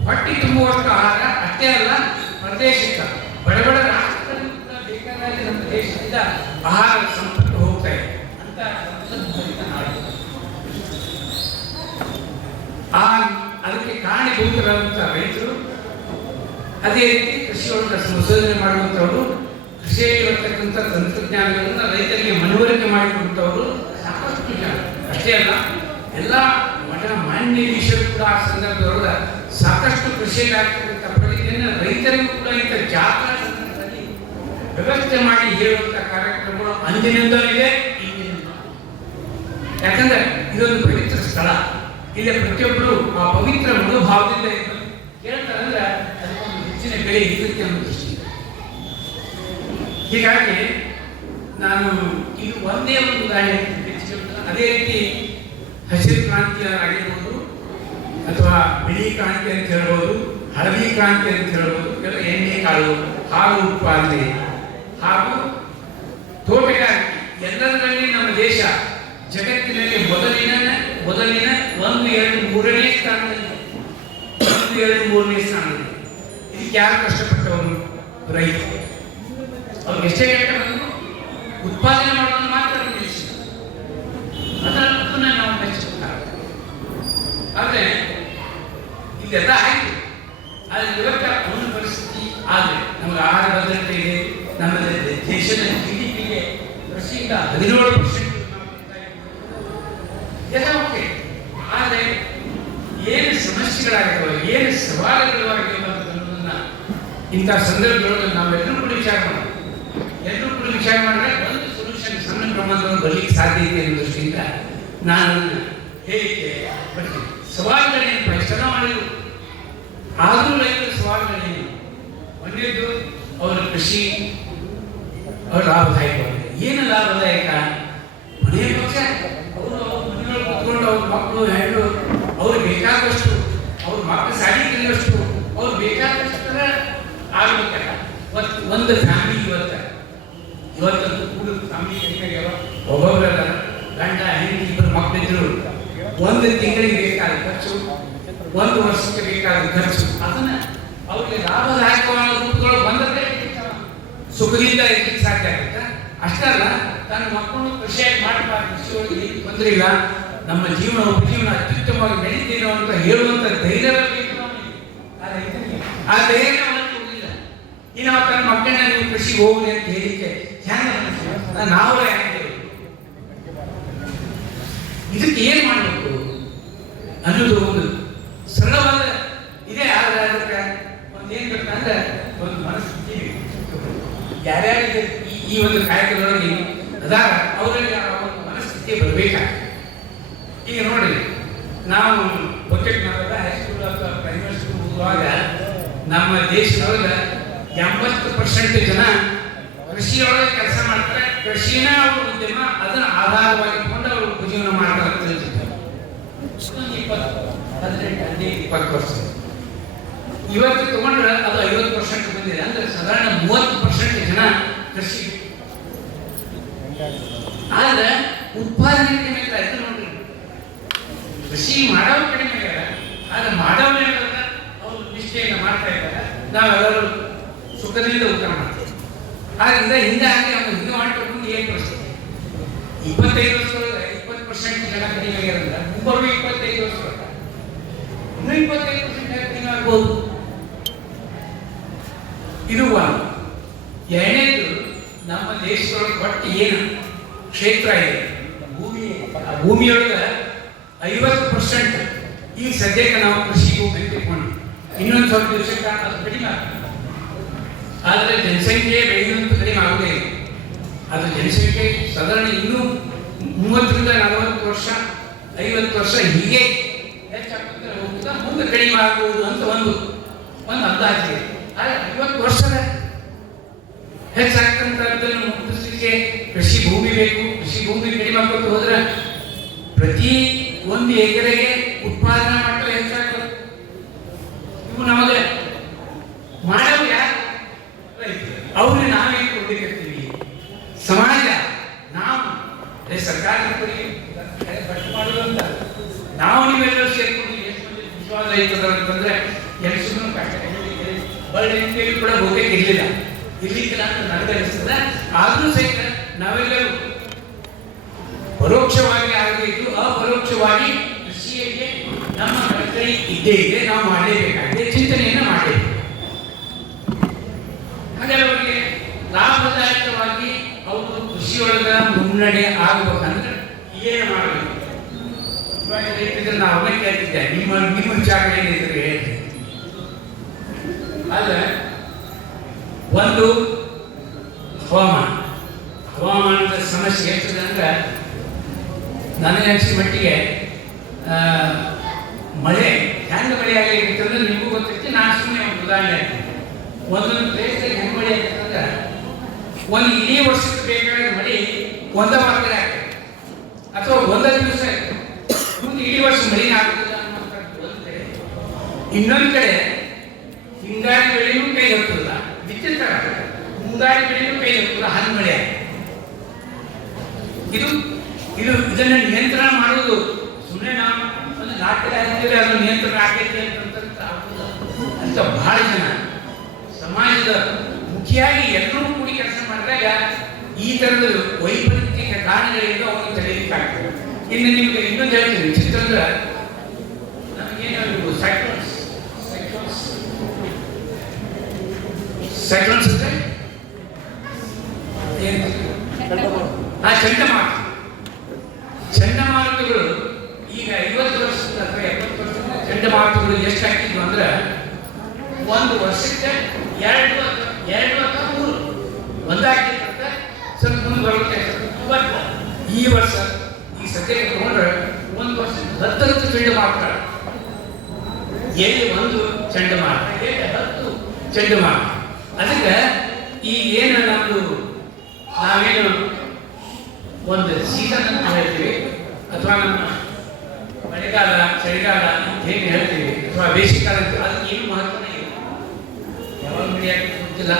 ಹೊಟ್ಟೆ ತುಂಬುವಷ್ಟು ಆಹಾರ ಅಷ್ಟೇ ಅಲ್ಲ, ಪ್ರದೇಶಕ್ಕೆ ಬಡ ರಾಷ್ಟ್ರಗಳಿಂದ ಬೇಕಾದಾಗ ನಮ್ಮ ದೇಶದಿಂದ ಆಹಾರ ಸಂಪತ್ತು ಹೋಗ್ತಾ ಇದೆ ಅಂತ ಅದೇ ರೀತಿ ಕೃಷಿಯೊಳಗೆ ಸಂಶೋಧನೆ ಮಾಡುವಂಥವರು, ಕೃಷಿಯಲ್ಲಿರತಕ್ಕಂಥ ತಂತ್ರಜ್ಞಾನಗಳನ್ನು ರೈತರಿಗೆ ಮನವರಿಕೆ ಮಾಡಿಕೊಡುವಂಥವರು ಸಾಕಷ್ಟು ಜನ. ಅಷ್ಟೇ ಅಲ್ಲ, ಎಲ್ಲ ಮಾನ್ಯ ವಿಷಯರು ಕೂಡ ಆ ಸಂದರ್ಭದೊಳಗೆ ಸಾಕಷ್ಟು ಕೃಷಿಯಲ್ಲಿ ಆಗ್ತಕ್ಕಂಥ ಪ್ರಗತಿಯನ್ನು ರೈತರಿಗೂ ಕೂಡ ಇಂಥ ಜಾತ್ರಾ ಸಂದರ್ಭದಲ್ಲಿ ವ್ಯವಸ್ಥೆ ಮಾಡಿ ಹೇಳುವಂಥ ಕಾರ್ಯಕ್ರಮಗಳು ಅಂದಿನಿಂದಲೂ ಇದೆ, ಇಂದಿನಿಂದ. ಯಾಕಂದ್ರೆ ಇದೊಂದು ಪವಿತ್ರ ಸ್ಥಳ. ಇಲ್ಲಿ ಪ್ರತಿಯೊಬ್ಬರು ಆ ಪವಿತ್ರ ಮನೋಭಾವದಿಂದ ಹೇಳ್ತಾರಂದ್ರೆ ಅದಕ್ಕೊಂದು ಹೆಚ್ಚಿನ ಬೆಲೆ ಇರುತ್ತೆ ಅನ್ನೋ ದೃಷ್ಟಿ. ಹೀಗಾಗಿ ನಾನು ಇದು ಒಂದೇ ಒಂದು ಉದಾಹರಣೆ. ಅದೇ ರೀತಿ ಹಸಿರು ಕ್ರಾಂತಿ ಆಗಿರ್ಬೋದು, ಅಥವಾ ಬಿಳಿ ಕ್ರಾಂತಿ ಅಂತ ಹೇಳ್ಬೋದು, ಹಳದಿ ಕ್ರಾಂತಿ ಅಂತ ಹೇಳ್ಬೋದು, ಎಲ್ಲ ಎಣ್ಣೆ ಕಾಳು, ಹಾಲು ಉತ್ಪಾದನೆ ಹಾಗೂ ತೋಟಗಾರಿಕೆ ಎಲ್ಲದರಲ್ಲಿ ನಮ್ಮ ದೇಶ ಜಗತ್ತಿನಲ್ಲಿ ಮೊದಲಿನ 1-2-3ನೇ ಸ್ಥಾನದಲ್ಲಿ, 1-2-3ನೇ ಸ್ಥಾನದಲ್ಲಿ. ಇದಕ್ಕೆ ಯಾರು ಕಷ್ಟಪಟ್ಟವರು? ರೈತರು. ಅವ್ರಿಗೆ ಎಷ್ಟೇ ಕಷ್ಟಪಟ್ಟರು ಉತ್ಪಾದನೆ ಮಾಡೋದು ಮಾತ್ರ ನಿಲ್ಲಿಸಿ ಅದನ್ನು ನಾವು ಮೆಚ್ಚಬೇಕಾಗುತ್ತೆ. ಆದರೆ ಇದೆಲ್ಲ ಆಯಿತು. ಆದರೆ ಇವತ್ತ ಒಂದು ಪರಿಸ್ಥಿತಿ ಆದರೆ ನಮಗೆ ಆಹಾರ ಭದ್ರತೆ ಇದೆ, ನಮ್ಮ ದೇಶದ GDPಗೆ ಕೃಷಿಯಿಂದ 17% ಎಲ್ಲ ಓಕೆ. ಆದರೆ ಏನು ಸಮಸ್ಯೆಗಳಾಗಿವೆ, ಏನು ಸವಾಲುಗಳಾಗಿವೆ ಅನ್ನೋದನ್ನ ಇಂಥ ಸಂದರ್ಭದೊಳಗೆ ನಾವೆಲ್ಲರೂ ಕೂಡ ವಿಚಾರ ಮಾಡೋಣ. ಎಲ್ಲರೂ ಕೂಡ ವಿಚಾರ ಮಾಡಿದ್ರೆ ಒಂದು ಸೊಲ್ಯೂಷನ್ ಸಣ್ಣ ಪ್ರಮಾಣದಲ್ಲಿ ಬರಲಿಕ್ಕೆ ಸಾಧ್ಯ ಇದೆ ಅನ್ನೋ ದೃಷ್ಟಿಯಿಂದ ನಾನು ಹೇಳಿಕೆ ಬರ್ತೀನಿ. ಸವಾಲುಗಳೇನು ಇಷ್ಟೆಲ್ಲ ಮಾಡಿದ್ರು, ಆದರೂ ರೈತರ ಸವಾಲುಗಳೇನು? ಒಂದೇದು ಅವರ ಕೃಷಿ ಅವ್ರ ಲಾಭದಾಯಕವಾಗಿದೆ. ಏನು ಲಾಭದಾಯಕ? ಮನೆಯ ಪಕ್ಷ ಅವರು ಮನೆಯೊಳಗೆ ಕೂತ್ಕೊಂಡು ಅವ್ರ ಮಕ್ಕಳು ಹೆಣ್ಣು ಅವ್ರಿಗೆ ಬೇಕಾದಷ್ಟು, ಅವ್ರ ಮಕ್ಕಳು ಸಾಡಿ ಕಲಿಯೋಷ್ಟು ಅವ್ರು ಬೇಕಾದಷ್ಟು ಆಗ್ಬೇಕಲ್ಲ. ಒಂದು ಫ್ಯಾಮಿಲಿ ಇವತ್ತಂತೂ ಕೂಡ ಫ್ಯಾಮಿಲಿ ಕೈಗಾಗ್ಯಾವ. ಒಬ್ಬೊಬ್ಬರ ಗಂಡ ಹೆಂಡತಿ ಇಬ್ಬರು ಮಕ್ಕಳಿದ್ರು ಒಂದು ತಿಂಗಳಿಗೆ ಬೇಕಾದ ಖರ್ಚು, ಒಂದು ವರ್ಷಕ್ಕೆ ಬೇಕಾದ ಖರ್ಚು, ಅದನ್ನ ಅವ್ರಿಗೆ ಲಾಭದಾಯಕವಾದ ರೂಪಗಳು ಬಂದರೆ ಸುಖದಿಂದ ಇರ್ಲಿಕ್ಕೆ ಸಾಧ್ಯ ಆಗುತ್ತೆ. ಅಷ್ಟಲ್ಲ, ತನ್ನ ಮಕ್ಕಳು ಕೃಷಿಯಾಗಿ ಮಾಡಬಾರ್ದು, ಕೃಷಿಯೊಳಗೆ ಏನು ತೊಂದರೆ ಇಲ್ಲ, ನಮ್ಮ ಜೀವನ ಉಪಜೀವನ ಅತ್ಯುತ್ತಮವಾಗಿ ನಡೀತೀನೋ ಅಂತ ಹೇಳುವಂತ ಧೈರ್ಯ ಬೇಕು ನಮಗೆ. ಆ ಧೈರ್ಯ ಅವತ್ತು ಹೋಗಿಲ್ಲ. ಇನ್ನು ತನ್ನ ಮಕ್ಕಳನ್ನ ನೀವು ಕೃಷಿಗೆ ಹೋಗ್ಲಿ ಅಂತ ಹೇಳಿಕೆ ಹೆಂಗ ನಾವು ಇದಕ್ಕೆ ಏನ್ ಮಾಡಬೇಕು ಅನ್ನೋದು ಒಂದು ಸರಳವಾದ ಇದೇ. ಆದ್ರೆ ಅದಕ್ಕೆ ಒಂದು ಏನ್ ಬೇಕಂದ್ರೆ ಒಂದು ಮನಸ್ಥಿತಿ ಯಾರ್ಯಾರಿಗೆ ಈ ಒಂದು ಕಾಯಕದೊಳಗೆ ಅದಾರ ಅವರಲ್ಲಿ ಆ ಒಂದು ಮನಸ್ಥಿತಿ ಬರಬೇಕಾಗ್ತದೆ. ಈಗ ನೋಡಿ, ನಾವು ಬಕೆಟ್ ನಾವೆಲ್ಲ ಹೈಸ್ಕೂಲ್ ಅಥವಾ ಪ್ರೈಮರಿ ಸ್ಕೂಲ್ ಓದುವಾಗ ನಮ್ಮ ದೇಶದೊಳಗೆ 80% ಜನ ಕೃಷಿಯೊಳಗೆ ಕೆಲಸ ಮಾಡ್ತಾರೆ. ಕೃಷಿನ ಅವ್ರ ಉದ್ಯಮ, ಅದನ್ನ ಆಧಾರವಾಗಿಕೊಂಡು ಅವರು ಉಪಜೀವನ ಮಾಡ್ತಾರೆ ಅಂತ ಹೇಳ್ತಿದ್ದಾರೆ. 20 ವರ್ಷ ಇವತ್ತು ತಗೊಂಡ್ರೆ ಅದು 50% ಬಂದಿದೆ. ಅಂದ್ರೆ ಸಾಧಾರಣ 30% ಜನ ಕೃಷಿ. ಆದ್ರೆ ಉತ್ಪಾದನೆ ಕಡಿಮೆ ಇಲ್ಲ. ಇದು ನೋಡ್ರಿ, ಕೃಷಿ ಮಾಡೋರು ಕಡಿಮೆ ಆಗ್ಯಾರ, ಆದ್ರೆ ಮಾಡೋರು ಅವ್ರು ನಿಷ್ಠೆಯಿಂದ ಮಾಡ್ತಾ ಇದ್ದಾರೆ. ನಾವೆಲ್ಲರೂ ಸುಖದಿಂದ ಊಟ ಮಾಡ್ತೀವಿ. ಆದ್ರಿಂದ ಹಿಂದೆ ಹಾಗೆ ಅವ್ರು ಹಿಂದೆ ಮಾಡ್ಕೊಂಡು ಏನ್ ಪರಿಸ್ಥಿತಿ? 25 ವರ್ಷದೊಳಗೆ 20% ಜನ ಕಡಿಮೆ ಆಗ್ಯಾರಂದ್ರೆ ಮುಂಬರುವ 25 ವರ್ಷದೊಳಗೆ ಇನ್ನೂ 25% ಕಡಿಮೆ ಆಗ್ಬೋದು. ಇದು ಒಂದು. ಎರಡನೇದು, ನಮ್ಮ ದೇಶದೊಳಗೆ ಒಟ್ಟು ಏನು ಕ್ಷೇತ್ರ ಇದೆ, ಭೂಮಿಯೊಳಗೆ 50% ಈಗ ಸದ್ಯಕ್ಕೆ ನಾವು ಕೃಷಿ ಭೂಮಿ ತಿಳ್ಕೊಂಡು ಇನ್ನೊಂದು ಸ್ವಲ್ಪ ದಿವಸಕ್ಕೆ ಅದು ಕಡಿಮೆ ಆಗ್ತದೆ. ಆದರೆ ಜನಸಂಖ್ಯೆ ಬೆಳೆಯುವಂತೂ ಕಡಿಮೆ ಆಗುವುದೇ ಇಲ್ಲ. ಅದು ಜನಸಂಖ್ಯೆ ಸಾಧಾರಣ ಇನ್ನೂ 30-40 ವರ್ಷ 50 ವರ್ಷ ಹೀಗೆ ಹೆಚ್ಚಾಗ್ತದೆ ಹೋಗ್ತದೆ, ಮುಂದೆ ಕಡಿಮೆ ಆಗುವುದು ಅಂತ ಒಂದು ಅಂದಾಜಿದೆ. ಆದರೆ 50 ವರ್ಷದ ಹೆಚ್ಚಾಗ್ತಕ್ಕಂಥದ್ದನ್ನು ಮುಟ್ಟಿಸಲಿಕ್ಕೆ ಕೃಷಿ ಭೂಮಿ ಬೇಕು. ಕೃಷಿ ಭೂಮಿ ಕಡಿಮೆ ಆಗ್ಬೇಕು ಹೋದ್ರೆ ಪ್ರತಿ 1 ಎಕರೆಗೆ ಉತ್ಪಾದನಾ ಮಟ್ಟ ಹೆಚ್ಚಾಗ್ತದೆ. ಇವು ನಮಗೆ ಮಾಡೋರು ಯಾರು? ಅವ್ರಿಗೆ ನಾವೇನು ಕೊಡ್ಬೇಕಿರ್ತೀವಿ? ಸಮಾಜ, ನಾವು ಸರ್ಕಾರದ ಕೊಡುಗೆ ಖರ್ಚು ಮಾಡೋದು ಅಂತ ನಾವು ನೀವೆಲ್ಲರೂ ಸೇರ್ಕೊಂಡು ಎಷ್ಟು ಮಂದಿ ವಿಶ್ವಾಸ ರೈತರು ಅಂತಂದ್ರೆ ಎಲ್ಸೂ ಕಷ್ಟ ಬಳ್ಳಿ ಕೂಡ ಬಹುತೇಕ ಇರಲಿಲ್ಲ ಅಂತ ನನಗೆ ಅನಿಸ್ತದೆ. ಆದರೂ ಸಹಿತ ನಾವೆಲ್ಲರೂ ಪರೋಕ್ಷವಾಗಿ ಆಗದೆ ಇದ್ದು ಅಪರೋಕ್ಷವಾಗಿ ಕೃಷಿಯಲ್ಲಿ ನಮ್ಮ ಕೈ ಇದ್ದೇ ಇದೆ. ನಾವು ಮಾಡಲೇಬೇಕಾಗಿದೆ, ಚಿಂತನೆಯನ್ನು ಮಾಡಲೇಬೇಕು. ಮುನ್ನಡೆ ಆಗಬೇಕಂದ್ರೆ ಏನು ಮಾಡಬೇಕು? ನಾವು ಅವನೇ ಕೇಳ್ತಿದ್ದೆ, ನಿಮ್ಮ ವಿಚಾರ ಏನಿದ್ರೆ ಹೇಳ್ತೀನಿ. ಆದ್ರೆ ಒಂದು ಹವಾಮಾನದ ಸಮಸ್ಯೆ ಹೇಳ್ತದೆ ಅಂದ್ರೆ ನನಗೆ ಅನಿಸಿದ ಮಟ್ಟಿಗೆ ಮಳೆ ಹೆಂಗೆ ಮಳೆ ಆಗಿರ್ತಂದ್ರೆ ನಿಮಗೂ ಗೊತ್ತಿರುತ್ತೆ. ನಾನು ಸುಮ್ಮನೆ ಒಂದು ಉದಾಹರಣೆ ಹೇಳ್ತೀನಿ. ಒಂದೊಂದು ಪ್ಲೇಸ್ನಲ್ಲಿ ಹೆಂಗೆ ಮಳೆ ಆಗ್ತದಂದ್ರೆ ಒಂದು ಇಡೀ ವರ್ಷಕ್ಕೆ ಬೇಕಾದ ಮಳೆ ಒಂದೇ ವಾರದಲ್ಲಿ ಆಗ್ತದೆ ಅಥವಾ ಒಂದೇ ದಿವಸ ಆಗ್ತದೆ. ಮುಂದೆ ಇಡೀ ವರ್ಷ ಮಳೆ ಆಗುತ್ತಿಲ್ಲ ಅನ್ನೋದು ಒಂದು ಕಡೆ. ಇನ್ನೊಂದು ಕಡೆ ಹಿಂಗಾರಿ ಬೆಳೆಯೂ ಕೈ ಹೋಗ್ತದಲ್ಲ, ವಿಚಿತ್ರ. ಮುಂಗಾರಿ ಬೆಳೆಯೂ ಕೈ ಹೋಗ್ತದ, ಹಣ್ಣು ಮಳೆ ಇದನ್ನು ನಿಯಂತ್ರಣ ಮಾಡುವುದು ಸುಮ್ಮನೆ ನಾವು ಒಂದು ನಾಟಕ ಹಾಕಿದ್ರೆ ಅದು ನಿಯಂತ್ರಣ ಆಗೈತೆ ಅಂತ ಬಹಳ ಜನ ಸಮಾಜದ ಮುಖ್ಯವಾಗಿ ಎಲ್ಲರೂ ಕೂಡಿ ಕೆಲಸ ಮಾಡಿದಾಗ ಈ ಥರದ ವೈಪರೀತ್ಯಕ ಕಾರಣಗಳಿಂದ ಅವನು ತಡೆಯಲಿಕ್ಕಾಗ್ತದೆ. ಇನ್ನು ನಿಮಗೆ ಇನ್ನೊಂದು ಹೇಳ್ತೀನಿ, ವಿಚಿತ್ರ ಅಂದ್ರೆ ನಮಗೇನು ಸೈಕ್ಲೋನ್ಸ್ ಅಂದ್ರೆ ಚಂಡಮಾರುತಗಳು ಈಗ 50 ವರ್ಷದ ಅಥವಾ 70 ವರ್ಷದ ಚಂಡಮಾರುತಗಳು ಎಷ್ಟಾಗ್ತಿದ್ವು ಅಂದ್ರೆ ಒಂದು ವರ್ಷಕ್ಕೆ 2 ಅಥವಾ 3 ಒಂದಾಗ್ತಿರ್ತಂತೆ. ಸ್ವಲ್ಪ ಮುಂದೆ ಬರುತ್ತೆ. ಈ ವರ್ಷ ಈ ಸದ್ಯಕ್ಕೆ ತಗೊಂಡ್ರೆ ಒಂದು ವರ್ಷ 10 ಚಂಡಮಾರುತ, ಎಲ್ಲಿ ಒಂದು ಚಂಡಮಾರುತ, ಎಲ್ಲಿ 10 ಚಂಡಮಾರುತ. ಅದಕ್ಕೆ ಈ ಏನು ನಾವೇನು ಒಂದು ಸೀಸನ್ ಅಂತ ಹೇಳ್ತೀವಿ ಅಥವಾ ನಮ್ಮ ಮಳೆಗಾಲ ಚಳಿಗಾಲ ಅಂತ ಹೇಗೆ ಹೇಳ್ತೀವಿ ಅಥವಾ ಬೇಸಿಗೆಕಾಲ ಅಂತ, ಅದಕ್ಕೆ ಏನು ಮಹತ್ವನೇ ಇಲ್ಲ. ಯಾವಾಗ ಮಳೆ ಆಗ್ತದೆ ಗೊತ್ತಿಲ್ಲ,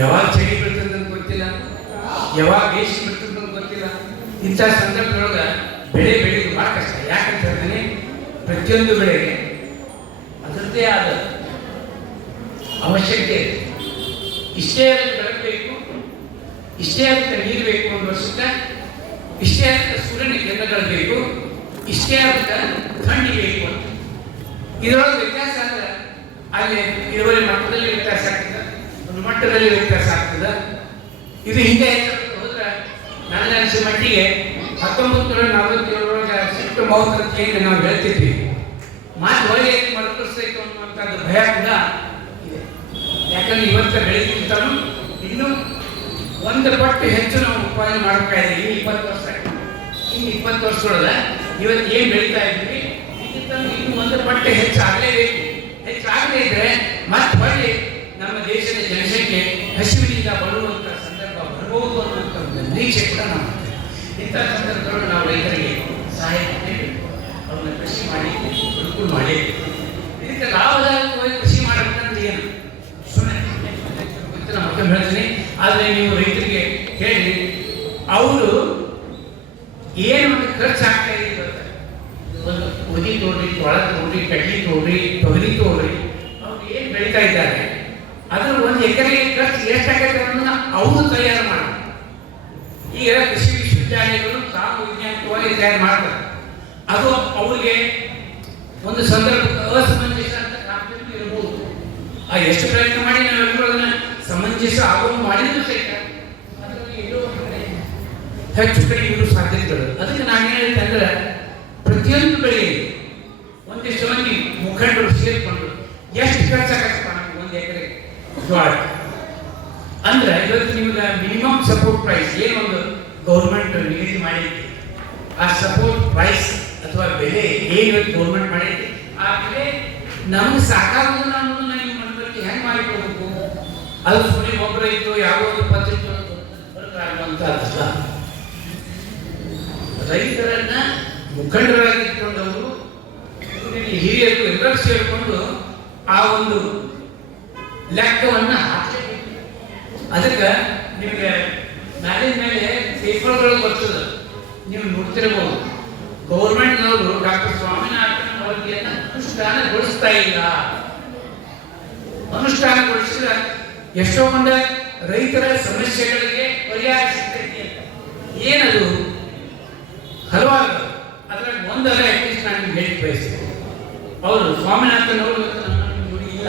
ಯಾವಾಗ ಚಳಿ ಬೀಳ್ತದೆ ಅಂತ ಗೊತ್ತಿಲ್ಲ, ಯಾವಾಗ ಬೇಸಿಗೆ ಬೀಳ್ತದೆ ಅಂತ ಗೊತ್ತಿಲ್ಲ. ಇಂಥ ಸಂದರ್ಭದೊಳಗೆ ಬೆಳೆ ಬೆಳೆಯೋದು ಭಾಳ ಕಷ್ಟ. ಯಾಕಂತ ಹೇಳ್ತೀನಿ, ಪ್ರತಿಯೊಂದು ಬೆಳೆಗೆ ಅದರದ್ದೇ ಆದ ಅವಶ್ಯಕತೆ ಇದೆ. ಇಷ್ಟೇ ಅದಕ್ಕೆ ಬೆಳಕಬೇಕು, ಇಷ್ಟೇ ಅದಕ್ಕೆ ನೀರು ಬೇಕು, ಒಂದು ವರ್ಷಕ್ಕೆ ಇಷ್ಟೇ ಅದಕ್ಕೆ ಸೂರ್ಯನ ಕಿರಣಗಳು ಬೇಕು, ಇಷ್ಟೇ ಅದಕ್ಕೆ ಥಂಡಿ ಬೇಕು ಅಂತ. ಇದರೊಳಗೆ ವ್ಯತ್ಯಾಸ ಅಂದ್ರೆ ಅಲ್ಲಿ ಇಳುವರಿ ಮಟ್ಟದಲ್ಲಿ ವ್ಯತ್ಯಾಸ ಆಗ್ತದೆ, ಒಂದು ಮಟ್ಟದಲ್ಲಿ ವ್ಯತ್ಯಾಸ ಆಗ್ತದೆ. ಇದು ಹಿಂದೆ ಹೋದ್ರೆ ನನಗೆ ಅನಿಸಿದ ಮಟ್ಟಿಗೆ 1947 ಸಿಟ್ಟು ಮೌತಕ್ಕೆ ನಾವು ಹೇಳ್ತಿದ್ವಿ. ಮಾತು ಒಳಗೆ ಮರುಕಳಿಸ್ಬೇಕು ಅನ್ನುವಂಥದ್ದು ಭಯ ಕೂಡ ಇದೆ. ಯಾಕಂದ್ರೆ ಇವತ್ತು ಬೆಳೆಗಿಂತಲೂ ಇನ್ನೂ 1 ಪಟ್ಟು ಹೆಚ್ಚು ನಾವು ಉತ್ಪಾದನೆ ಮಾಡಬೇಕಾಗಿದೆ. ಈ 20 ವರ್ಷ, ಇನ್ನು 20 ವರ್ಷದೊಳಗೆ ಇವತ್ತು ಏನು ಬೆಳೀತಾ ಇದ್ವಿ ಇನ್ನು 1 ಪಟ್ಟು ಹೆಚ್ಚಾಗಲೇಬೇಕು. ಹೆಚ್ಚಾಗದೇ ಇದ್ರೆ ಮತ್ತೆ ಹೊಳ್ಳಿ ನಮ್ಮ ದೇಶದ ಜನಸಂಖ್ಯೆ ಹಸಿವಿನಿಂದ ಬರುವಂಥ ಸಂದರ್ಭ ಬರಬಹುದು ಅನ್ನುವಂಥ ಒಂದು ನಿರೀಕ್ಷೆ ಕೂಡ ನಾವು. ಇಂಥ ಸಂದರ್ಭದೊಳಗೆ ನಾವು ರೈತರಿಗೆ ಸಹಾಯ ಮಾಡಬೇಕು, ಅವ್ರನ್ನ ಕೃಷಿ ಮಾಡಿ ಅನುಕೂಲ ಮಾಡಿ. ಇದಕ್ಕೆ ಲಾಭದಾಯಕವಾಗಿ ಕೃಷಿ ಮಾಡಬೇಕಂದ್ರೆ ಏನು ಗೊತ್ತಿಲ್ಲ, ಮತ್ತೊಮ್ಮೆ ಹೇಳ್ತೀನಿ. ಆದರೆ ನೀವು ರೈತರಿಗೆ ಹೇಳಿ, ಅವರು ಏನು ಖರ್ಚು ಆಗ್ತಾ ಇದೆ ಗೊತ್ತಾ? ಒಂದು ಉದಿ ತೋಡ್ರಿ, ಜೋಳ ತೋಡ್ರಿ, ಕಡ್ಲಿ ತೋಡ್ರಿ, ತೊಗರಿ ತೋಡ್ರಿ, ಅವ್ರು ಏನು ಬೆಳೀತಾ ಇದ್ದಾರೆ ಅದ್ರ 1 ಎಕರೆಗೆ ಖರ್ಚು ಎಷ್ಟಾಗತ್ತೆ ಅನ್ನೋದನ್ನ ಅವರು ತಯಾರು ಮಾಡ್ತಾರೆ. ಈಗ ಕೃಷಿ ವಿಶ್ವವಿದ್ಯಾಲಯಗಳು ತಾವು ವೈಜ್ಞಾನಿಕವಾಗಿ ತಯಾರು ಮಾಡ್ತಾರೆ. ಅದು ಅವ್ರಿಗೆ ಒಂದು ಸಂದರ್ಭ ಅಸಮಂಜಸ ಅಂತ ಕಾಣ್ತಿದ್ದು ಇರ್ಬೋದು. ಎಷ್ಟು ಪ್ರಯತ್ನ ಮಾಡಿ ನಾವೆಲ್ಲರೂ ಅದನ್ನ ಸಮಂಜಸ ಆಗುವ ಮಾಡಿದ್ರು ಸಹಿತ ಅದರಲ್ಲಿ ಎಲ್ಲೋ ಹೆಚ್ಚು ಕಡೆ ಇರೋ ಸಾಧ್ಯತೆಗಳು. ಅದಕ್ಕೆ ನಾನು ಹೇಳಿದೆ ಅಂದ್ರೆ ಪ್ರತಿಯೊಂದು ಬೆಳೆಯಲ್ಲಿ ಒಂದಿಷ್ಟು ಮಂದಿ ಮುಖಂಡರು ಸೇರಿಕೊಂಡು ಎಷ್ಟು ಖರ್ಚಾಗತ್ತಪ್ಪ ನಮ್ಗೆ 1 ಎಕರೆ ಜೋಳ ಅಂದ್ರೆ ಇವತ್ತು ನಿಮ್ಗೆ ಮಿನಿಮಮ್ ಸಪೋರ್ಟ್ ಪ್ರೈಸ್ ಏನೊಂದು ಗೌರ್ಮೆಂಟ್ ನಿಗದಿ ಮಾಡೈತಿ, ಆ ಸಪೋರ್ಟ್ ಪ್ರೈಸ್ ಅಥವಾ ಬೆಲೆ ಏನು ಇವತ್ತು ಗೌರ್ಮೆಂಟ್ ಮಾಡೈತಿ, ಆ ಬೆಲೆ ನಮ್ಗೆ ಸಾಕಾಗೋದಿಲ್ಲ ಅನ್ನೋದನ್ನ ನೀವು ಮನವರಿಕೆ ಹೆಂಗೆ ಮಾಡಿಕೊಡ್ಬೇಕು? ಅದು ಸುಮ್ಮನೆ ಒಬ್ಬರ ಇತ್ತು ಯಾವುದೋ ಪತ್ರಿಕೆ ಬರಕಾಗುವಂತಹದ್ದಲ್ಲ. ರೈತರನ್ನ ಮುಖಂಡರಾಗಿಟ್ಟುಕೊಂಡವರು ಹಿರಿಯರು ಎಲ್ಲರೂ ಸೇರಿಕೊಂಡು ಆ ಒಂದು ಲೆಕ್ಕವನ್ನು ಹಾಕಬೇಕು. ಅದಕ್ಕೆ ನಿಮಗೆ ಮೇಲೆ ಪೇಪರ್ಗಳು ಬರ್ತದೆ, ನೀವು ನೋಡ್ತಿರ್ಬೋದು. ಗೌರ್ಮೆಂಟ್ನವರು ಡಾಕ್ಟರ್ ಸ್ವಾಮಿನಾಥನ್ ವರದಿಯನ್ನು ಅನುಷ್ಠಾನಗೊಳಿಸ್ತಾ ಇಲ್ಲ. ಅನುಷ್ಠಾನಗೊಳಿಸಿದ ಎಷ್ಟೋ ಮಂದಿ ರೈತರ ಸಮಸ್ಯೆಗಳಿಗೆ ಪರಿಹಾರ ಸಿಗ್ತೈತಿ ಅಂತ. ಏನದು? ಹಲವಾರು ಅದ್ರಾಗ ಒಂದಲ್ಲ ಅಟ್ಲೀಸ್ಟ್ ನಾನು ನಿಮ್ಗೆ ಹೇಳಿ ಬಯಸ್ತೇನೆ. ಅವರು ಸ್ವಾಮಿನಾಥನ್ ಅವರು ನಮ್ಮನ್ನು ನೋಡಿ ಇಲ್ಲ,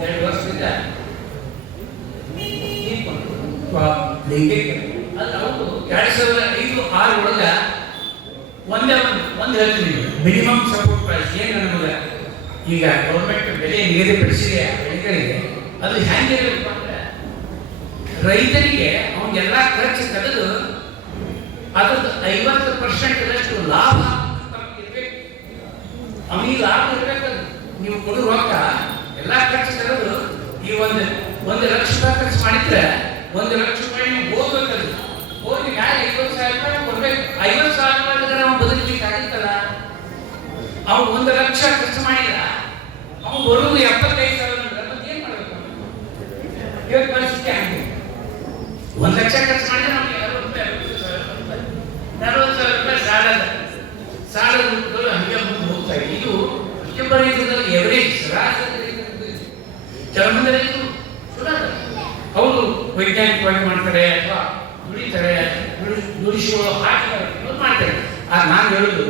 2 ವರ್ಷದಿಂದ ಲಿಂಗೈಕ್ಯ ಅದು ಅವರು ಒಂದು ಹೇಳ್ತೀನಿ, ಮಿನಿಮಮ್ ಸಪೋರ್ಟ್ ಪ್ರೈಸ್ ಏನು ನಮಗೆ ಈಗ ಗೌರ್ಮೆಂಟ್ ಬೆಲೆ ನಿಗದಿಪಡಿಸಿದೆ ಬೆಳೆಗಳಿಗೆ, ಅದು ಹೆಂಗಿರಬೇಕು ಅಂದ್ರೆ ರೈತರಿಗೆ ಅವನಿಗೆಲ್ಲ ಖರ್ಚು ತೆಗೆದು ಅದ್ರದ್ದು 50% ಲಾಭ ಇರಬೇಕು. ಅವನಿಗೆ ಲಾಭ ಇರಬೇಕು. ನೀವು ಕೊಡೋ ರೊಕ್ಕ ಎಲ್ಲ ಖರ್ಚು ತೆಗೆದು ಈ ಒಂದು ಲಕ್ಷ ರೂಪಾಯಿ ಖರ್ಚು ಮಾಡಿದ್ರೆ 1 ಲಕ್ಷ ರೂಪಾಯಿ ನೀವು ಹೋಗ್ಬೇಕಲ್ಲ, ಹೋಗಿ ಮ್ಯಾಲೆ 50,000 ರೂಪಾಯಿ ಕೊಡ್ಬೇಕು. 50,000 ರೂಪಾಯಿ ನಾವು ಬದುಕಲಿಕ್ಕೆ ಆಗುತ್ತಲ್ಲ. ಅವ್ನು 1 ಲಕ್ಷ ಖರ್ಚು ಮಾಡಿದ, ಅವ್ನು ಬರೋದು 75,000 ಮತ್ತೆ ಏನ್ ಮಾಡ್ಬೇಕು? ಇವತ್ತು ಪರಿಸ್ಥಿತಿ ಹಂಗೆ. 1 ಲಕ್ಷ ಖರ್ಚು ಮಾಡಿದ್ರೆ ನಮ್ಗೆ 40,000 ರೂಪಾಯಿ ಸಾಲದ ರೂಪಗಳು ಹಂಗೆ ಮುಂದೆ ಹೋಗ್ತಾ ಇದೆ. ಇದು ಪ್ರತಿಯೊಬ್ಬ ರೈತರಲ್ಲಿ ಎವರೇಜ್ ಸರಾಸರಿ ಕೆಲವೊಂದು ರೈತರು ಅವರು ವೈಜ್ಞಾನಿಕವಾಗಿ ಮಾಡ್ತಾರೆ ಅಥವಾ ದುಡಿತಾರೆ, ದುಡಿಸುವ ಹಾಕ್ತಾರೆ, ಮಾಡ್ತಾರೆ. ಆಗ ನಾನು ಹೇಳುದು,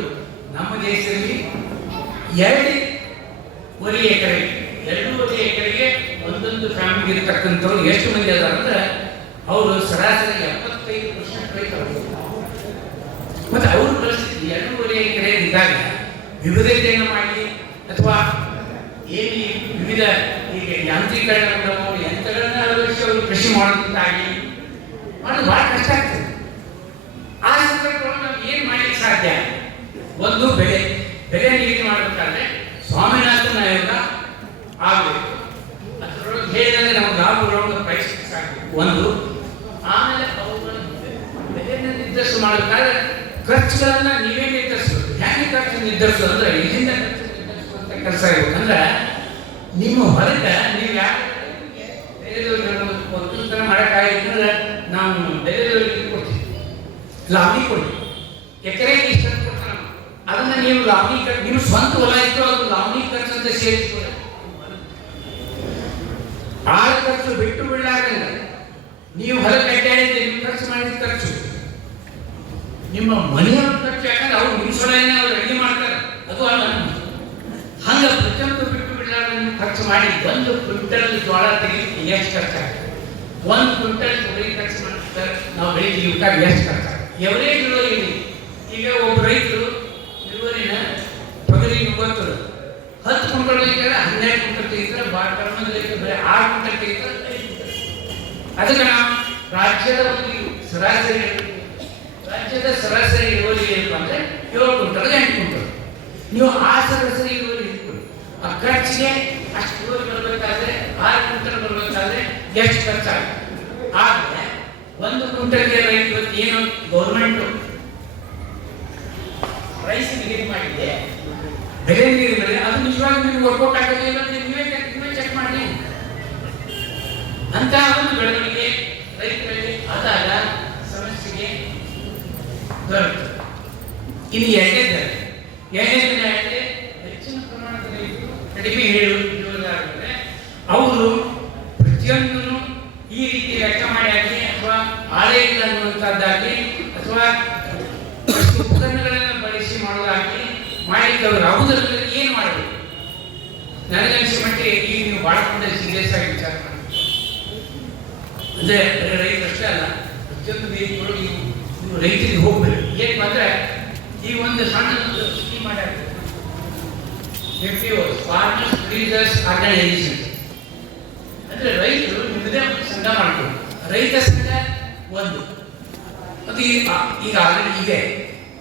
ನಮ್ಮ ದೇಶದಲ್ಲಿ 2.5 ಎಕರೆಗೆ ಒಂದೊಂದು ಫ್ಯಾಮಿಲಿ ಇರತಕ್ಕಂಥವ್ರು ಎಷ್ಟು ಮಂದಿ ಅದಾರ ಅಂದ್ರೆ ಅವರು ಸರಾಸರಿ 75% ರೈತರು. ಮತ್ತೆ ಅವ್ರ ಪರಿಸ್ಥಿತಿ 2.5 ಎಕರೆ ಇದ್ದಾಗ ವಿವಿಧತೆಯನ್ನು ಮಾಡಿ ಅಥವಾ ಏನು ವಿವಿಧ ಈಗ ಯಾಂತ್ರೀಕರಣ ಯಂತ್ರಗಳನ್ನ ಅಳವಡಿಸಿ ಅವರು ಕೃಷಿ ಮಾಡೋದಾಗಿ ಮಾಡೋದು ಬಹಳ ಕಷ್ಟ ಆಗ್ತದೆ. ಆ ಸಂದರ್ಭದಲ್ಲಿ ನಾವು ಏನು ಮಾಡಲಿಕ್ಕೆ ಸಾಧ್ಯ? ಒಂದು ಬೆಲೆ ನಿಗದಿ ಮಾಡಬೇಕಾದ್ರೆ ಸ್ವಾಮಿನಾಥನ್ ಆಯೋಗ ಆಗಬೇಕು. ಅದರೊಳಗೆ ಹೇಳಿದ್ರೆ ನಾವು ಲಾಭ ಪ್ರಯತ್ನಿಸ ಸಾಕಬೇಕು ಒಂದು. ಆಮೇಲೆ ಅವುಗಳ ಬೆಲೆಯನ್ನು ನಿರ್ಧರಿಸ ಮಾಡಬೇಕಾದ್ರೆ ಖರ್ಚುಗಳನ್ನ ನೀವೇ ನಿರ್ಧರಿಸಬೇಕು. ಹೇಗೆ ಖರ್ಚು ನಿರ್ಧರಿಸೋದು ಅಂದ್ರೆ ಎಲ್ಲಿಂದ ಖರ್ಚು ನಿರ್ಧರಿಸುವಂತ ಕೆಲಸ ಇರ್ಬೇಕಂದ್ರೆ ನಿಮ್ಮ ಹೊರಗೆ ನೀವು ಯಾಕೆ ತರ ಮಾಡೋಕ್ಕಾಗಿದ್ರೆ ನಾವು ಬೇರೆಯವರಿಗೆ ಕೊಡ್ತೀವಿ, ಲಾಭಿ ಕೊಡ್ತೀವಿ. ಎಕರೆಗೆ ಇಷ್ಟ ಕೊಡ್ತಾರೆ, ಅದನ್ನ ನೀವು ಲಾಭಿ ನೀವು ಸ್ವಂತ ಹೊಲ ಇತ್ತು ಅದು ಲಾಭಿ ಖರ್ಚು ಅಂತ ಸೇರಿಸ್ಕೊಳ್ಳಿ. ಆಳ ಖರ್ಚು ಬಿಟ್ಟು ಬಿಡಲಾಗಲ್ಲ. ನೀವು ಹೊಲ ಕಟ್ಟಾಡಿದ್ರೆ ನೀವು ಖರ್ಚು ಮಾಡಿದ ಖರ್ಚು ನಿಮ್ಮ ಮನೆಯ ಖರ್ಚು, ಯಾಕಂದ್ರೆ ಅವ್ರು ನಿಮ್ಮ ಸೊಲೆಯನ್ನೇ ಅವ್ರು ಅಡುಗೆ ಮಾಡ್ತಾರೆ, ಅದು ಅಲ್ಲ. ಹಂಗ ಪ್ರತಿಯೊಂದು ಬಿಟ್ಟು ಬಿಡಲಾಗ ಖರ್ಚು ಮಾಡಿ 1 ಕ್ವಿಂಟಲ್ ಜೋಳ ತೆಗಿಲಿಕ್ಕೆ ಎಷ್ಟು ಖರ್ಚಾಗುತ್ತೆ? 1 ಕ್ವಿಂಟಲ್ ತೊಗರಿ ಖರ್ಚು ಮಾಡ್ತಾರೆ ನಾವು ಬೆಳಿಗ್ಗೆ ಊಟಕ್ಕೆ ಎಷ್ಟು ಖರ್ಚಾಗುತ್ತೆ? ಎವರೇಜ್ ಇಳುವರಿ. ಈಗ ಒಬ್ಬ ರೈತರು ಇಳುವರಿನ ತೊಗರಿ 10 ಕ್ವಿಂಟಲ್ ತೆಗಿತಾರೆ, 12 ಕ್ವಿಂಟಲ್ ತೆಗಿತಾರೆ, ಕರ್ಮದಲ್ಲಿ ಬರೀ 6 ಕ್ವಿಂಟಲ್ ತೆಗಿತಾರೆ. ಅದಕ್ಕೆ ನಾವು ರಾಜ್ಯದ ಸರಾಸರಿ ಇಳುವರಿ ಏನಪ್ಪ ಅಂದ್ರೆ 7 ಕ್ವಿಂಟಲ್ 8 ಕ್ವಿಂಟಲ್. ನೀವು ಆ ಸರಾಸರಿ ಇಳುವರಿ ಇಟ್ಕೊಳ್ಳಿ. ಆ ಖರ್ಚಿಗೆ ಅಷ್ಟು ಇಳುವರಿ ಬರಬೇಕಾದ್ರೆ 6 ಕ್ವಿಂಟಲ್ ಬರಬೇಕಾದ್ರೆ ಎಷ್ಟು ಖರ್ಚಾಗುತ್ತೆ? ಆದರೆ 1 ಕ್ವಿಂಟಲ್ಗೆ ರೈತ ಇವತ್ತು ಏನು ಗೌರ್ಮೆಂಟ್ ಪ್ರೈಸ್ ನಿಗದಿ ಮಾಡಿದೆ, ಬೆಲೆ ನಿಗದಿ ಮಾಡಿದೆ, ಅದು ನಿಜವಾಗಿ ನಿಮ್ಗೆ ವರ್ಕೌಟ್ ಆಗುತ್ತೆ ಇಲ್ಲ ನೀವೇ ಚೆಕ್ ಮಾಡಿ. ಅಂತ ಒಂದು ಬೆಳವಣಿಗೆ ರೈತರಲ್ಲಿ ಆದಾಗ ಸಮಸ್ಯೆಗೆ ಬರುತ್ತೆ. ಇನ್ನು ಎರಡನೇ ಹೆಚ್ಚಿನ ಪ್ರಮಾಣದ ರೈತರು ಕಡಿಮೆ ಇಳುವರಿಯಾಗಿದ್ರೆ ಅವರು ಪ್ರತಿಯೊಂದನ್ನು ಈ ರೀತಿ ಲೆಕ್ಕ ಮಾಡಿ ಆಗಲಿ ಅಥವಾ ಆಲಯಗಳು ಅನ್ನುವಂಥದ್ದಾಗಲಿ ಅಥವಾ ಉಪಕರಣಗಳನ್ನು ಬಳಸಿ ಮಾಡೋದಾಗಲಿ ಮಾಡಿಕ್ಕೆ ಅವರು ಯಾವುದರಲ್ಲಿ ಏನು ಮಾಡಬೇಕು? ನನಗನ್ಸಿದ ಮಟ್ಟಿಗೆ ಈಗ ನೀವು ಬಾಳಕೊಂಡ ಸೀರಿಯಸ್ ಆಗಿ ವಿಚಾರ ಮಾಡಿ. ಅಂದ್ರೆ ರೈತರಷ್ಟೇ ಅಲ್ಲ, ಪ್ರತಿಯೊಂದು ವೇದಿಕೆಗಳು ನೀವು ರೈತರಿಗೆ ಹೋಗ್ಬೇಕು. ಏನು ಅಂದ್ರೆ ಈ ಒಂದು ಸಣ್ಣ ಸ್ಕೀಮ್ ಮಾಡ್ಯಾರ, FPO ಫಾರ್ಮರ್ಸ್ ಪ್ರೊಡ್ಯೂಸರ್ಸ್ ಆರ್ಗನೈಸೇಷನ್. ಅಂದ್ರೆ ರೈತರು ನಿಮ್ಮದೇ ಒಂದು ಸಂಘ ಮಾಡ್ಕೊಂಡು ರೈತ ಸಂಘ ಒಂದು ಅದು ಈಗ ಆಲ್ರೆಡಿ ಇದೆ,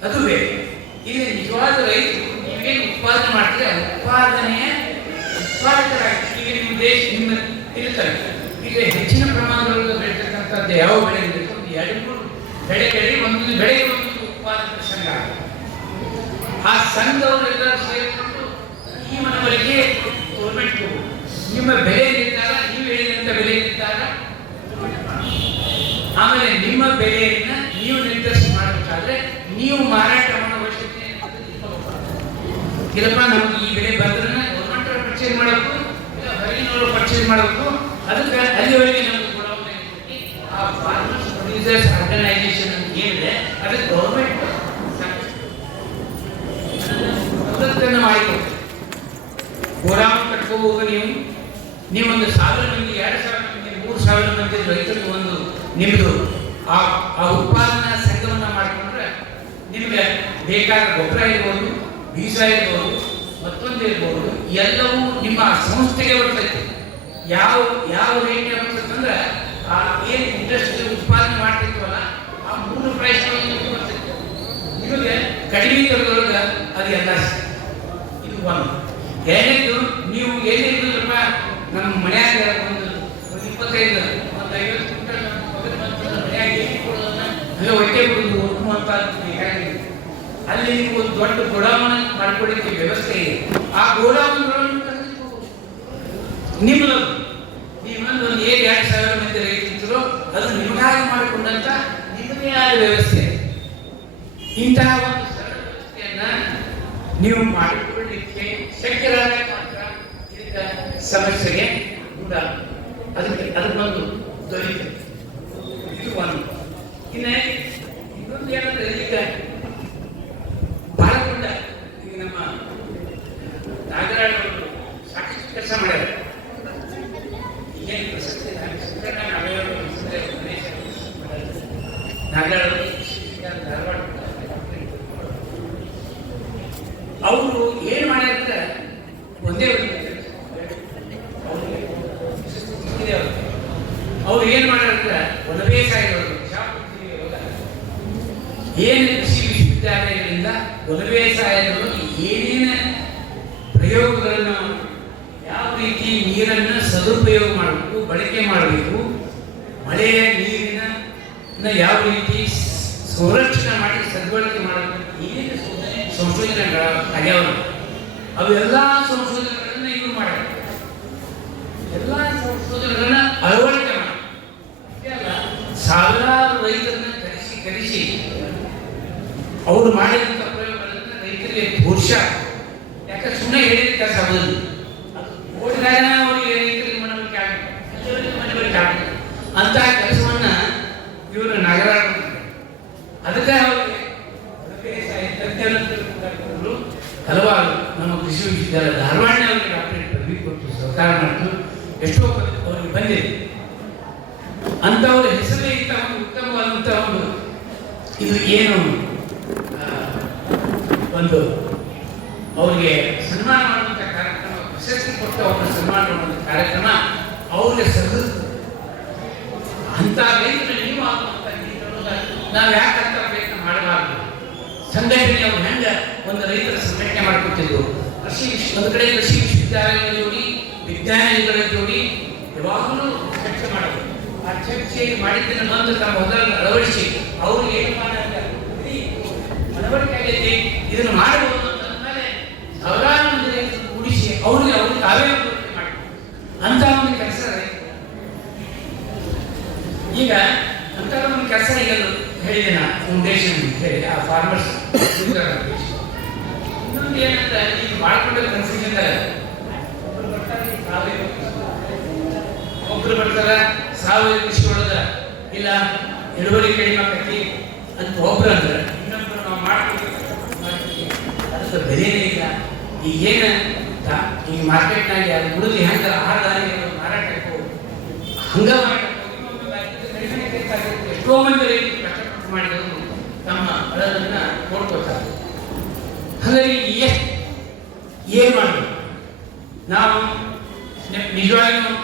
ಅದು ಬೇರೆ. ಈಗ ನಿಜವಾದ ರೈತರು ನೀವೇನು ಉತ್ಪಾದನೆ ಮಾಡ್ತೀರಿ ಉತ್ಪಾದನೆಯ ಉತ್ಪಾದಕರಾಗಿ ಈಗ ನಿಮ್ಮ ದೇಶ ನಿಮ್ಮ ಇರ್ತಾರೆ. ಈಗ ಹೆಚ್ಚಿನ ಪ್ರಮಾಣದೊಳಗೆ ಬೆಳೀತಕ್ಕಂಥದ್ದು ಯಾವ ಬೆಳೆ ಇರಬೇಕು? 2-3 ಬೆಳೆ ಬೆಳೆ ಒಂದೊಂದು ಬೆಳೆಗೆ ಒಂದೊಂದು ಉತ್ಪಾದಕ ಸಂಘ. ಆ ಸಂಘವರೆಲ್ಲರೂ ಸೇರಿಕೊಂಡು ಈ ಮನವರಿಗೆ ಗೌರ್ಮೆಂಟ್ ನಿಮ್ಮ ಬೆಲೆ ನಿರ್ಧಾರ, ನೀವು ಹೇಳಿದಂಥ ಬೆಲೆ ನಿರ್ಧಾರ, ಆಮೇಲೆ ನಿಮ್ಮ ಬೆಲೆಯನ್ನ ನೀವು ನಿರ್ದೇಶನ ಮಾಡಬೇಕಾದ್ರೆ ನೀವು ಮಾರಾಟ ಮಾಡೋ ಅವಶ್ಯಕತೆ ಇಲ್ಲಪ್ಪ. ನಮ್ಗೆ ಈ ಬೆಲೆ ಬಂದ್ರೆ ಗೌರ್ಮೆಂಟ್ ಪರ್ಚೇಸ್ ಮಾಡಬೇಕು, ಹೊರಗಿನವರು ಪರ್ಚೇಸ್ ಮಾಡಬೇಕು. ಅದಕ್ಕೆ ಅಲ್ಲಿವರೆಗೆ ನಮಗೆ ಕೊಡೋಕೆ ಆ ಫಾರ್ಮರ್ಸ್ ಪ್ರೊಡ್ಯೂಸರ್ಸ್ ಆರ್ಗನೈಸೇಷನ್ ಏನಿದೆ ಅದಕ್ಕೆ ಗೌರ್ಮೆಂಟ್ ಮಾಡಿಕೊಡ್ತೀವಿ. ಗೋದಾಮು ಕಟ್ಕೋಬಹುದು. ನೀವೊಂದು 1000 ಮಂದಿ 2000 ಮಂದಿ 3000 ಮಂದಿ ರೈತರಿಗೆ ಒಂದು ನಿಮ್ಮದು ಆ ಉತ್ಪಾದನಾ ಸಂಘವನ್ನ ಮಾಡಿಕೊಂಡ್ರೆ ನಿಮಗೆ ಬೇಕಾದ ಗೊಬ್ಬರ ಇರ್ಬೋದು, ಬೀಜ ಇರ್ಬೋದು, ಮತ್ತೊಂದು ಇರ್ಬೋದು, ಎಲ್ಲವೂ ನಿಮ್ಮ ಸಂಸ್ಥೆಗೆ ಬರ್ತೈತೆ. ಯಾವ ಯಾವ ರೇಟ್ಗೆ ಬರ್ತೈತಂದ್ರೆ ಆ ಏನು ಇಂಡಸ್ಟ್ರಿ ಉತ್ಪಾದನೆ ಮಾಡ್ತಿರ್ತೀವಲ್ಲ ಆ 3 ಪ್ರೈಸ್ ಬರ್ತೈತೆ. ನಿಮಗೆ ಕಡಿಮೆ ದರದೊಳಗೆ ಅದು ಎಲ್ಲ ಇದು ಒಂದು. ಎರಡನೇದು, ನೀವು ಏನಿಲ್ಲ ನಮ್ಮ ಮನ್ಯಾಗ ಒಂದು 25 ಒಂದು 50 ಕ್ವಿಂಟಲ್ ಮನ್ಯಾಗ ಏನು ಕೊಡೋದನ್ನ ಹಂಗೆ ಹೊಟ್ಟೆ ಬಿಡುದು ಅಂತ ಬೇಕಾಗಿಲ್ಲ. ಅಲ್ಲಿ ನೀವು ಒಂದು ದೊಡ್ಡ ಗೋಡಾವಣ ಮಾಡ್ಕೊಳಿಕ್ಕೆ ವ್ಯವಸ್ಥೆ ಇದೆ. ಆ ಗೋಡಾವಣೆಗಳನ್ನು ನಿಮ್ಮದು ನೀವೊಂದು ಒಂದು 2,000 ಮಂದಿ ರೈತರು ಅದು ನಿಮಗಾಗಿ ಮಾಡಿಕೊಂಡಂತ ನಿಮ್ಮದೇ ಆದ ವ್ಯವಸ್ಥೆ. ಇಂತಹ ಒಂದು ಸರಳ ವ್ಯವಸ್ಥೆಯನ್ನ ನೀವು ಮಾಡಿಕೊಳ್ಳಲಿಕ್ಕೆ ಶಕ್ಯರಾದ ಮಾತ್ರ ಇದಕ್ಕೆ ಸಮಸ್ಯೆಗೆ ಕೂಡ ಅದಕ್ಕೊಂದು ದೊರೀತದೆ. ಇದು ಒಂದು. ಇನ್ನೊಂದು ಏನಂದ್ರೆ ಈಗ ಬಾಳಕೊಂಡ ಈಗ ನಮ್ಮ ನಾಗರಾಜ್ ಅವರು ಸಾಕಷ್ಟು ಕೆಲಸ ಮಾಡ್ಯಾರ. ಏನು ಪ್ರಸಕ್ತಿ ನಾಗರಾಜ್ ಧಾರವಾಡ ಅವರು ಏನು ಮಾಡ್ಯಾರಂದ್ರೆ ಒಂದೇ ಅವ್ರು ಏನು ಮಾಡ್ಯಾರಂದ್ರೆ ಒಣ ಬೇಸಾಯಗಳು ಏನು ಕೃಷಿ ವಿಶ್ವವಿದ್ಯಾಲಯಗಳಿಂದ ಒಣ ಬೇಸಾಯಗಳು ಏನೇನು ಪ್ರಯೋಗಗಳನ್ನು ಯಾವ ರೀತಿ ನೀರನ್ನು ಸದುಪಯೋಗ ಮಾಡಬೇಕು, ಬಳಕೆ ಮಾಡಬೇಕು, ಮಳೆಯ ನೀರಿನ ಯಾವ ರೀತಿ ಸಂರಕ್ಷಣೆ ಮಾಡಿ ಸದ್ಬಳಕೆ ಮಾಡಬೇಕು, ಏನೇನು ಸಂಶೋಧನೆಗಳ ಆಗ್ಯಾವ ಅವೆಲ್ಲ ಸಂಶೋಧನೆಗಳನ್ನ ಇವರು ಮಾಡ್ಯಾರ. ಎಲ್ಲ ಸಂಶೋಧನೆಗಳನ್ನ ಅಳವಡಿಕೆ ಮಾಡಿ ಸಾವಿರಾರು ರೈತರನ್ನ ಕರೆಸಿ ಅವರು ಮಾಡಿದಂಥ ಪ್ರಯೋಗಗಳನ್ನು ರೈತರಿಗೆ ತೋರ್ಸ. ಯಾಕಂದ್ರೆ ಸುಮ್ಮನೆ ಹೇಳಿದ ಕೆಲಸ ಆಗೋದಿಲ್ಲ. ಅದು ಓಡಿದಾಗ ಅವರಿಗೆ ರೈತರಿಗೆ ಮನವರಿಕೆ ಆಗುತ್ತೆ. ಅಂತಹ ಕೆಲಸವನ್ನ ಇವರು ನಾಗರಾಜ್ ಅದಕ್ಕೆ ಅವರಿಗೆ ಹಲವಾರು ನಮ್ಮ ಕೃಷಿ ವಿಶ್ವವಿದ್ಯಾಲಯ ಧಾರವಾಡ ಅವರಿಗೆ ಡಾಕ್ಟರೇಟ್ ಪದವಿ ಕೊಟ್ಟು ಸಹಕಾರ ಮಾಡಿದ್ರು. ಎಷ್ಟೋ ಅವರಿಗೆ ಬಂದಿದೆ. ಅಂಥವ್ರ ಹೆಸರೇ ಇಂಥ ಒಂದು ಉತ್ತಮವಾದಂಥ ಒಂದು ಇದು ಏನು ಒಂದು ಅವರಿಗೆ ಸನ್ಮಾನ ಮಾಡುವಂಥ ಕಾರ್ಯಕ್ರಮ, ಪ್ರಶಸ್ತಿ ಕೊಟ್ಟು ಅವ್ರನ್ನ ಸನ್ಮಾನ ಮಾಡುವಂಥ ಕಾರ್ಯಕ್ರಮ ಅವ್ರಿಗೆ ಸಲ್ಲಿಸ್ತದೆ. ಅಂಥ ರೈತರು ನೀವು ಆಗುವಂಥ ನಾವು ಯಾಕಂತ ಪ್ರಯತ್ನ ಮಾಡಬಾರ್ದು? ಸಂಘಟನೆ ಅವ್ರು ಹೆಂಗ ಒಂದು ರೈತರ ಸಂಘಟನೆ ಮಾಡ್ಕೊತಿದ್ರು. ಒಂದು ಕಡೆ ಕೃಷಿ ವಿಶ್ವವಿದ್ಯಾಲಯಗಳ ಜೋಡಿ, ವಿಜ್ಞಾನಿಗಳ ಜೋಡಿ ಯಾವಾಗಲೂ ಚರ್ಚೆ ಮಾಡೋದು. ಆ ಚರ್ಚೆ ಮಾಡಿದ್ದನ್ನು ಬಂದು ತಮ್ಮ ಹೊಲದಲ್ಲಿ ಅಳವಡಿಸಿ ಅವರು ಏನು ಮನವರಿಕೆ ಆಗೈತಿ ಇದನ್ನು ಮಾಡಬಹುದು ಅಂತಂದ್ಮೇಲೆ ಸಾವಿರಾರು ಮಂದಿ ರೈತರು ಕೂಡಿಸಿ ಅವ್ರಿಗೆ ತಾವೇ ಮನವರಿಕೆ ಮಾಡಿ ಅಂತ ಒಂದು ಕೆಲಸ ಈಗ ಅಂತ ಒಂದು ಕೆಲಸ ಈಗ ಹೇಳಿದೆ ನಾ ಫೌಂಡೇಶನ್ ಹೇಳಿ ಆ ಫಾರ್ಮರ್ಸ್. ಇನ್ನೊಂದು ಏನಂತ ಈಗ ಮಾಡ್ಕೊಂಡ ಕನ್ಫ್ಯೂಷನ್ ಒಬ್ರು ಬರ್ತಾರ ಸಾವಯವ ಕೃಷಿ ಒಳಗ ಇಲ್ಲ ಇಳುವರಿ ಕಡಿಮೆ ಆಕತಿ ಅಂತ ಒಬ್ರು ಅಂದ್ರೆ ಇನ್ನೊಬ್ರು ನಾವು ಮಾಡ್ತೀವಿ ಅದಕ್ಕೆ ಬೆಲೆನೇ ಇಲ್ಲ. ಈಗೇನ ಈಗ ಮಾರ್ಕೆಟ್ನಾಗ ಉಳಿದು ಹೆಂಗ ಆಹಾರಧಾನ್ಯ ಮಾರಾಟಕ್ಕೆ ಹಂಗ ಎಷ್ಟೋ ಮಂದಿ ರೈತರು ಕಷ್ಟಪಟ್ಟು ಮಾಡಿದ್ರು ತಮ್ಮ ಅದನ್ನ ನೋಡ್ಕೊಳ್ತಾರೆ. ಹಾಗಾಗಿ ಏನ್ ಮಾಡಬೇಕು ನಾವು? ನಿಜವಾಗಿಯೂ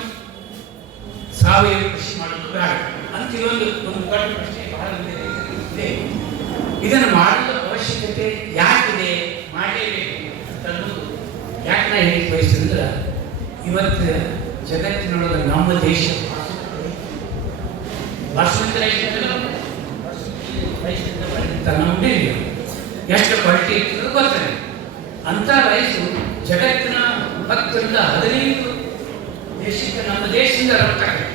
ಸಾವಯವ ಕೃಷಿ ಮಾಡೋದು ಬೇಡ ಅಂತ ಒಂದು ದೊಡ್ಡ ಪ್ರಶ್ನೆ ಬಹಳ ಇದೆ. ಇದನ್ನು ಮಾಡಲು ಅವಶ್ಯಕತೆ ಯಾಕಿದೆ, ಮಾಡಲೇಬೇಕು ಅಂತ ಅನ್ನೋದು ಯಾಕೆ ನಾ ಹೇಳಿ ಬಯಸಿದ್ರೆ ಇವತ್ತು ಜಗತ್ತಿನೊಳಗೆ ನಮ್ಮ ದೇಶ ಬಾಸುಮತಿ ರೈಸ್ ನಮ್ಮದೇ ಎಷ್ಟು ಕ್ವಾಲಿಟಿ ಇರ್ತದೆ ಗೊತ್ತಾನೆ. ಅಂಥ ರೈಸು ಜಗತ್ತಿನ 10 ರಿಂದ 15 ದೇಶಕ್ಕೆ ನಮ್ಮ ದೇಶದಿಂದ ರಫ್ತಾಗಿದೆ.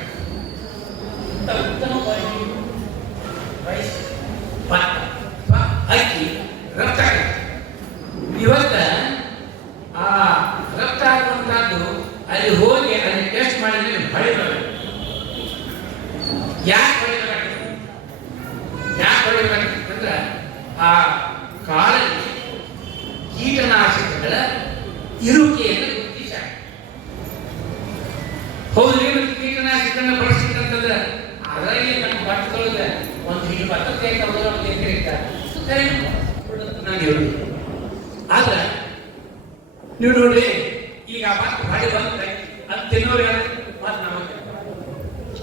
ಉತ್ತಮ ಕ್ವಾಲಿಟಿ ರೈಸ್, ಅಕ್ಕಿ ರಫ್ತಾಗಿದೆ. ಇವತ್ತ ಆ ರಫ್ತಾಗುವಂತಹದ್ದು ಅಲ್ಲಿ ಹೋಗಿ ಅಲ್ಲಿ ಟೆಸ್ಟ್ ಮಾಡಿದ್ರೆ ಮಳೆ ಬರಬೇಕು. ಯಾಕೆ ಹೊಡೆಯಬೇಕಾಗ್ತದೆ? ಆ ಕಾಲದಲ್ಲಿ ಕೀಟನಾಶಕಗಳ ಇರುವಿಕೆಯನ್ನು ಗುರುತಿಸಾಗ. ಹೌದ್ರಿ, ಕೀಟನಾಶಕಗಳನ್ನ ಬಳಸಿದಂತಂದ್ರೆ ಅದರಲ್ಲಿ ನಮ್ಮ ಭತ್ತದೊಳಗೆ ಒಂದು ಹೀಗೆ ಭತ್ತಕ್ಕೆ ಒಂದು ಎಕರೆ ಇರ್ತಾರೆ ನಾನು ಹೇಳುದು. ಆದ್ರೆ ನೀವು ನೋಡ್ರಿ, ಈಗ ಭಾರಿ ಬಂದ್ರೆ ಅದು ತಿನ್ನೋರು ಮಾತು ನಾವು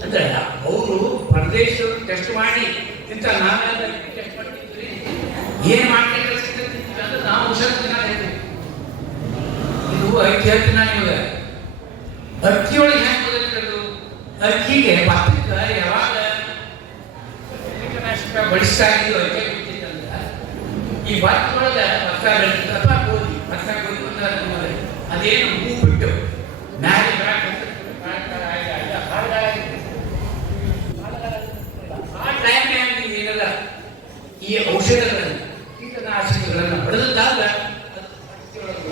ಅಂದ್ರೆ ಅವರು ಪರದೇಶ ಟೆಸ್ಟ್ ಮಾಡಿ ಇಂಥ ನಾವೆಲ್ಲ ಟೆಸ್ಟ್ ಮಾಡ್ತಿದ್ವಿ, ಏನ್ ಮಾಡ್ತಿದ್ರೆ ಅಂದ್ರೆ ನಾವು ಹುಷಾರು. ಇದು ಐದು ಹೇಳ್ತೀನಿ ನಾನು ನಿಮಗೆ, ಅಕ್ಕಿಯೊಳಗೆ ಹೆಂಗೆ ಬದುಕಿರೋದು, ಅಕ್ಕಿಗೆ ಭತ್ತಕ್ಕೆ ಯಾವಾಗ ಬಡಿಸ್ತಾ ಇದ್ದು ಅಕ್ಕಿ ಬಿಟ್ಟಿತ್ತಂದ್ರೆ ಈ ಭತ್ತೊಳಗೆ ಭತ್ತ ಬೆಳೆದ ಅಥವಾ ಗೋಧಿ ಅಂದ್ರೆ ಅದೇನು ಹೂ ಬಿಟ್ಟು ಮ್ಯಾಲೆ ಆ ಟೈಮ್ನಾಗ ಏನೆಲ್ಲ ಈ ಔಷಧಗಳನ್ನು ಕೀಟನಾಶಕಗಳನ್ನು ಹೊಡೆದಾಗ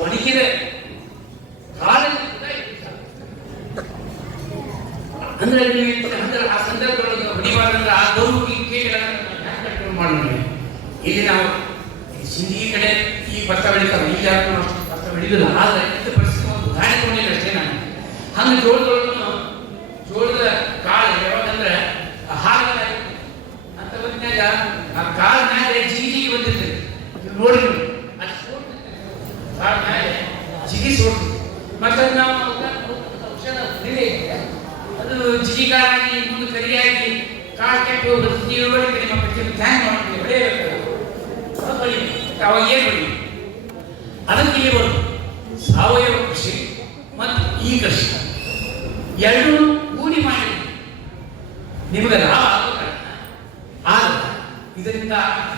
ಒಣಗಿದ ಅಂದ್ರೆ ಅಂದ್ರೆ ಆ ಸಂದರ್ಭದೊಳಗೆ ಹೊಡಿಬಾರ್ದಂದ್ರೆ ಆ ಗೌರವಕ್ಕೆ ಕೀಟಗಳನ್ನು ಕಂಟ್ರೋಲ್ ಮಾಡೋಣ. ಇಲ್ಲಿ ನಾವು ಸಿಂಧಿ ಕಡೆ ಈ ಭತ್ತ ಬೆಳೀತಾರೆ, ಇಲ್ಲಿ ಯಾರು ಭತ್ತ ಬೆಳೆದಿಲ್ಲ. ಆದರೆ ಇಂಥ ಪರಿಸ್ಥಿತಿ ಒಂದು ಉದಾಹರಣೆ ತಗೊಂಡಿಲ್ಲ ಅಷ್ಟೇ ನಾನು. ಹಂಗೆ ಜೋಳದ ಕಾಳು ಯಾವಾಗಂದ್ರೆ ಹಾಲು ಅಂತ ಹೊತ್ತಿನಾಗ ಆ ಕಾಳು ಮೇಲೆ ಜಿಗಿ ಬಂದಿರ್ತದೆ ನೋಡಿ, ಅದು ಸೋಡ್ತದೆ ಕಾಳು ಮೇಲೆ ಜಿಗಿ ಸೋಡ್ತದೆ. ಮತ್ತೆ ನಾವು ಔಷಧ ಅದು ಜಿಜಿಕಾರಾಗಿ ಮುಂದೆ ಕರಿಯಾಗಿ ಕಾಳು ಕೆಟ್ಟು ಹೋಗುತ್ತೆ. ನಿಮ್ಮ ಪಕ್ಷಕ್ಕೆ ಧ್ಯಾನ ಮಾಡ್ತೀವಿ, ಬೆಳೆಯಬೇಕು. ಅವಾಗ ಏನು ಬಳಿ ಅದಕ್ಕೆ ಇಲ್ಲಿ ಬರೋದು ಸಾವಯವ ಕೃಷಿ ಮತ್ತು ಈ ಕೃಷಿ ಎರಡೂ ಕೂಡಿ ಮಾಡಿ ನಿಮಗೆ ಲಾಭ ಆಗುತ್ತೆ. ಆದರೆ ಇದರಿಂದ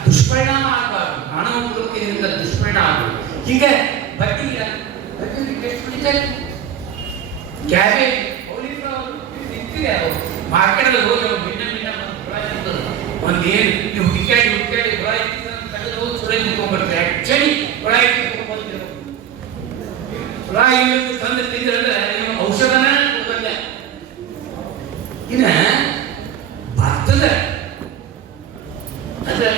ದುಷ್ಪರಿಣಾಮ ಆಗಬಾರ್ದು, ಮಾನವ ಕುಲಕ್ಕೆ ಇದರಿಂದ ದುಷ್ಪರಿಣಾಮ ಆಗಬೇಕು. ಹೀಗೆ ಬಡ್ಡಿ ಕ್ಯಾಬೇಜ್ ಮಾರ್ಕೆಟ್ ಹೋಗಿ ಭಿನ್ನ ಭಿನ್ನ ಒಂದು ಏನು ನೀವು ಹುಡುಕಾಡಿ ತೆಗೆದು ಹೋಗಿ ಸುರೈ ನಿಂತ್ಕೊಂಡ್ಬರ್ತಾರೆ. ಆಕ್ಚುಲಿ ಸುರಾಯಿ ತಂದು ತಿಂದ್ರೆ ನೀವು ಔಷಧನ ಬಂದೆ. ಇನ್ನ ಭತ್ತದ ಅಂದ್ರೆ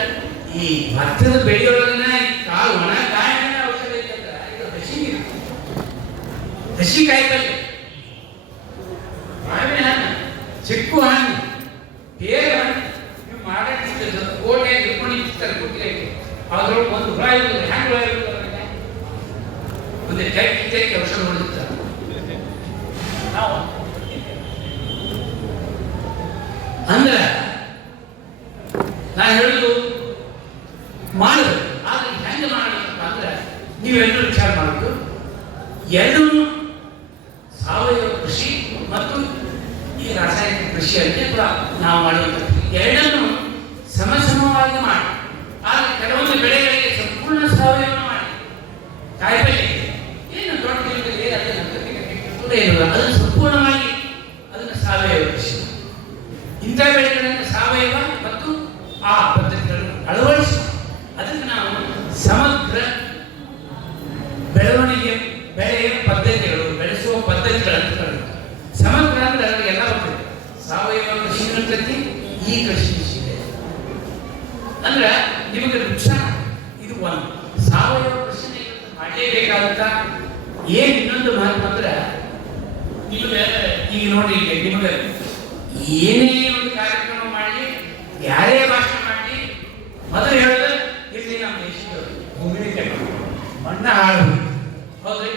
ಈ ಭತ್ತದ ಬೆಳೆಯೊಳಗನ ಕಾಳು ಒಣ ಕಾಯಿ ಔಷಧ ಐತಂದ್ರೆ ಇದು ಹಸಿ ಕಾಯಿ ಪಲ್ಯ, ಮಾವಿನ ಹಣ್ಣು, ಚಿಕ್ಕು ಹಣ್ಣು, ಬೇರೆ ಹಣ್ಣು ನೀವು ಮಾರಾಟ ಕೋಟೆ ಇಟ್ಕೊಂಡಿರ್ತಾರೆ ಕೊಟ್ಟಿಗೆ. ಅದ್ರೊಳಗೆ ಒಂದು ಹುಳ ಇರ್ತದೆ. ಹೆಂಗೆ ಹುಳ ಇರ್ತದೆ? ಒಂದು ಟೈಪ್ ಔಷಧ ಹೊಡೆದಿರ್ತಾರೆ. ನಾವು ಅಂದ್ರೆ ನಾನು ಹೇಳುದು ಮಾಡಬೇಕು. ಆದ್ರೆ ಹೆಂಗೆ ಮಾಡಬೇಕಪ್ಪ ಅಂದ್ರೆ ನೀವೆಲ್ಲರೂ ವಿಚಾರ ಮಾಡಬೇಕು. ಎರಡೂ ಸಾವಯವ ಕೃಷಿ ಮತ್ತು ಈ ರಾಸಾಯನಿಕ ಕೃಷಿಯಲ್ಲಿ ಕೂಡ ನಾವು ಮಾಡುವಂಥ ಎರಡನ್ನು ಸಮಸಮವಾಗಿ ಮಾಡಿ. ಆದರೆ ಕೆಲವೊಂದು ಬೆಳೆಗಳಿಗೆ ಸಂಪೂರ್ಣ ಸಾವಯವ ಮಾಡಿ. ಕಾಯಿಪಲ್ಯ ಏನು ದೊಡ್ಡ ಇರುವುದು ಅದನ್ನು ಸಂಪೂರ್ಣವಾಗಿ ಅದನ್ನು ಸಾವಯವ ಕೃಷಿ. ಇಂಥ ಬೆಳೆಗಳನ್ನು ಸಾವಯವ ಮತ್ತು ಆ ಪದ್ಧತಿಗಳನ್ನು ಅಳವಡಿಸಿ ಅದಕ್ಕೆ ನಾವು ಸಮಗ್ರ ಬೆಳವಣಿಗೆ ಬೆಳೆಯ ಪದ್ಧತಿಗಳು, ಬೆಳೆಸುವ ಪದ್ಧತಿಗಳನ್ನು ಸಮಗ್ರ ಅಂದ್ರೆ ಅದಕ್ಕೆ ಎಲ್ಲ ಬರ್ತದೆ. ಸಾವಯವ ಕೃಷಿ ಇರ್ತೈತಿ, ಈ ಕೃಷಿ ಇದೆ ಅಂದ್ರೆ ನಿಮಗೆ ನುಕ್ಸಾನ. ಇದು ಒಂದು ಸಾವಯವ ಕೃಷಿ ಮಾಡಲೇಬೇಕಾದಂತ ಏನ್ ಇನ್ನೊಂದು ಮಹತ್ವ ಅಂದ್ರೆ ನಿಮಗೆ ಈಗ ನೋಡಿ, ನಿಮಗೆ ಏನೇ ಒಂದು ಕಾರ್ಯಕ್ರಮ ಮಾಡಿ, ಯಾರೇ ಭಾಷಣ ಮಾಡಿ, ಮೊದಲು ಹೇಳಿದ್ರೆ ಇಲ್ಲಿ ನಮ್ಮ ದೇಶದ ಭೂಮಿ ಮಣ್ಣ ಹಾಳು. ಹೌದ್ರಿ?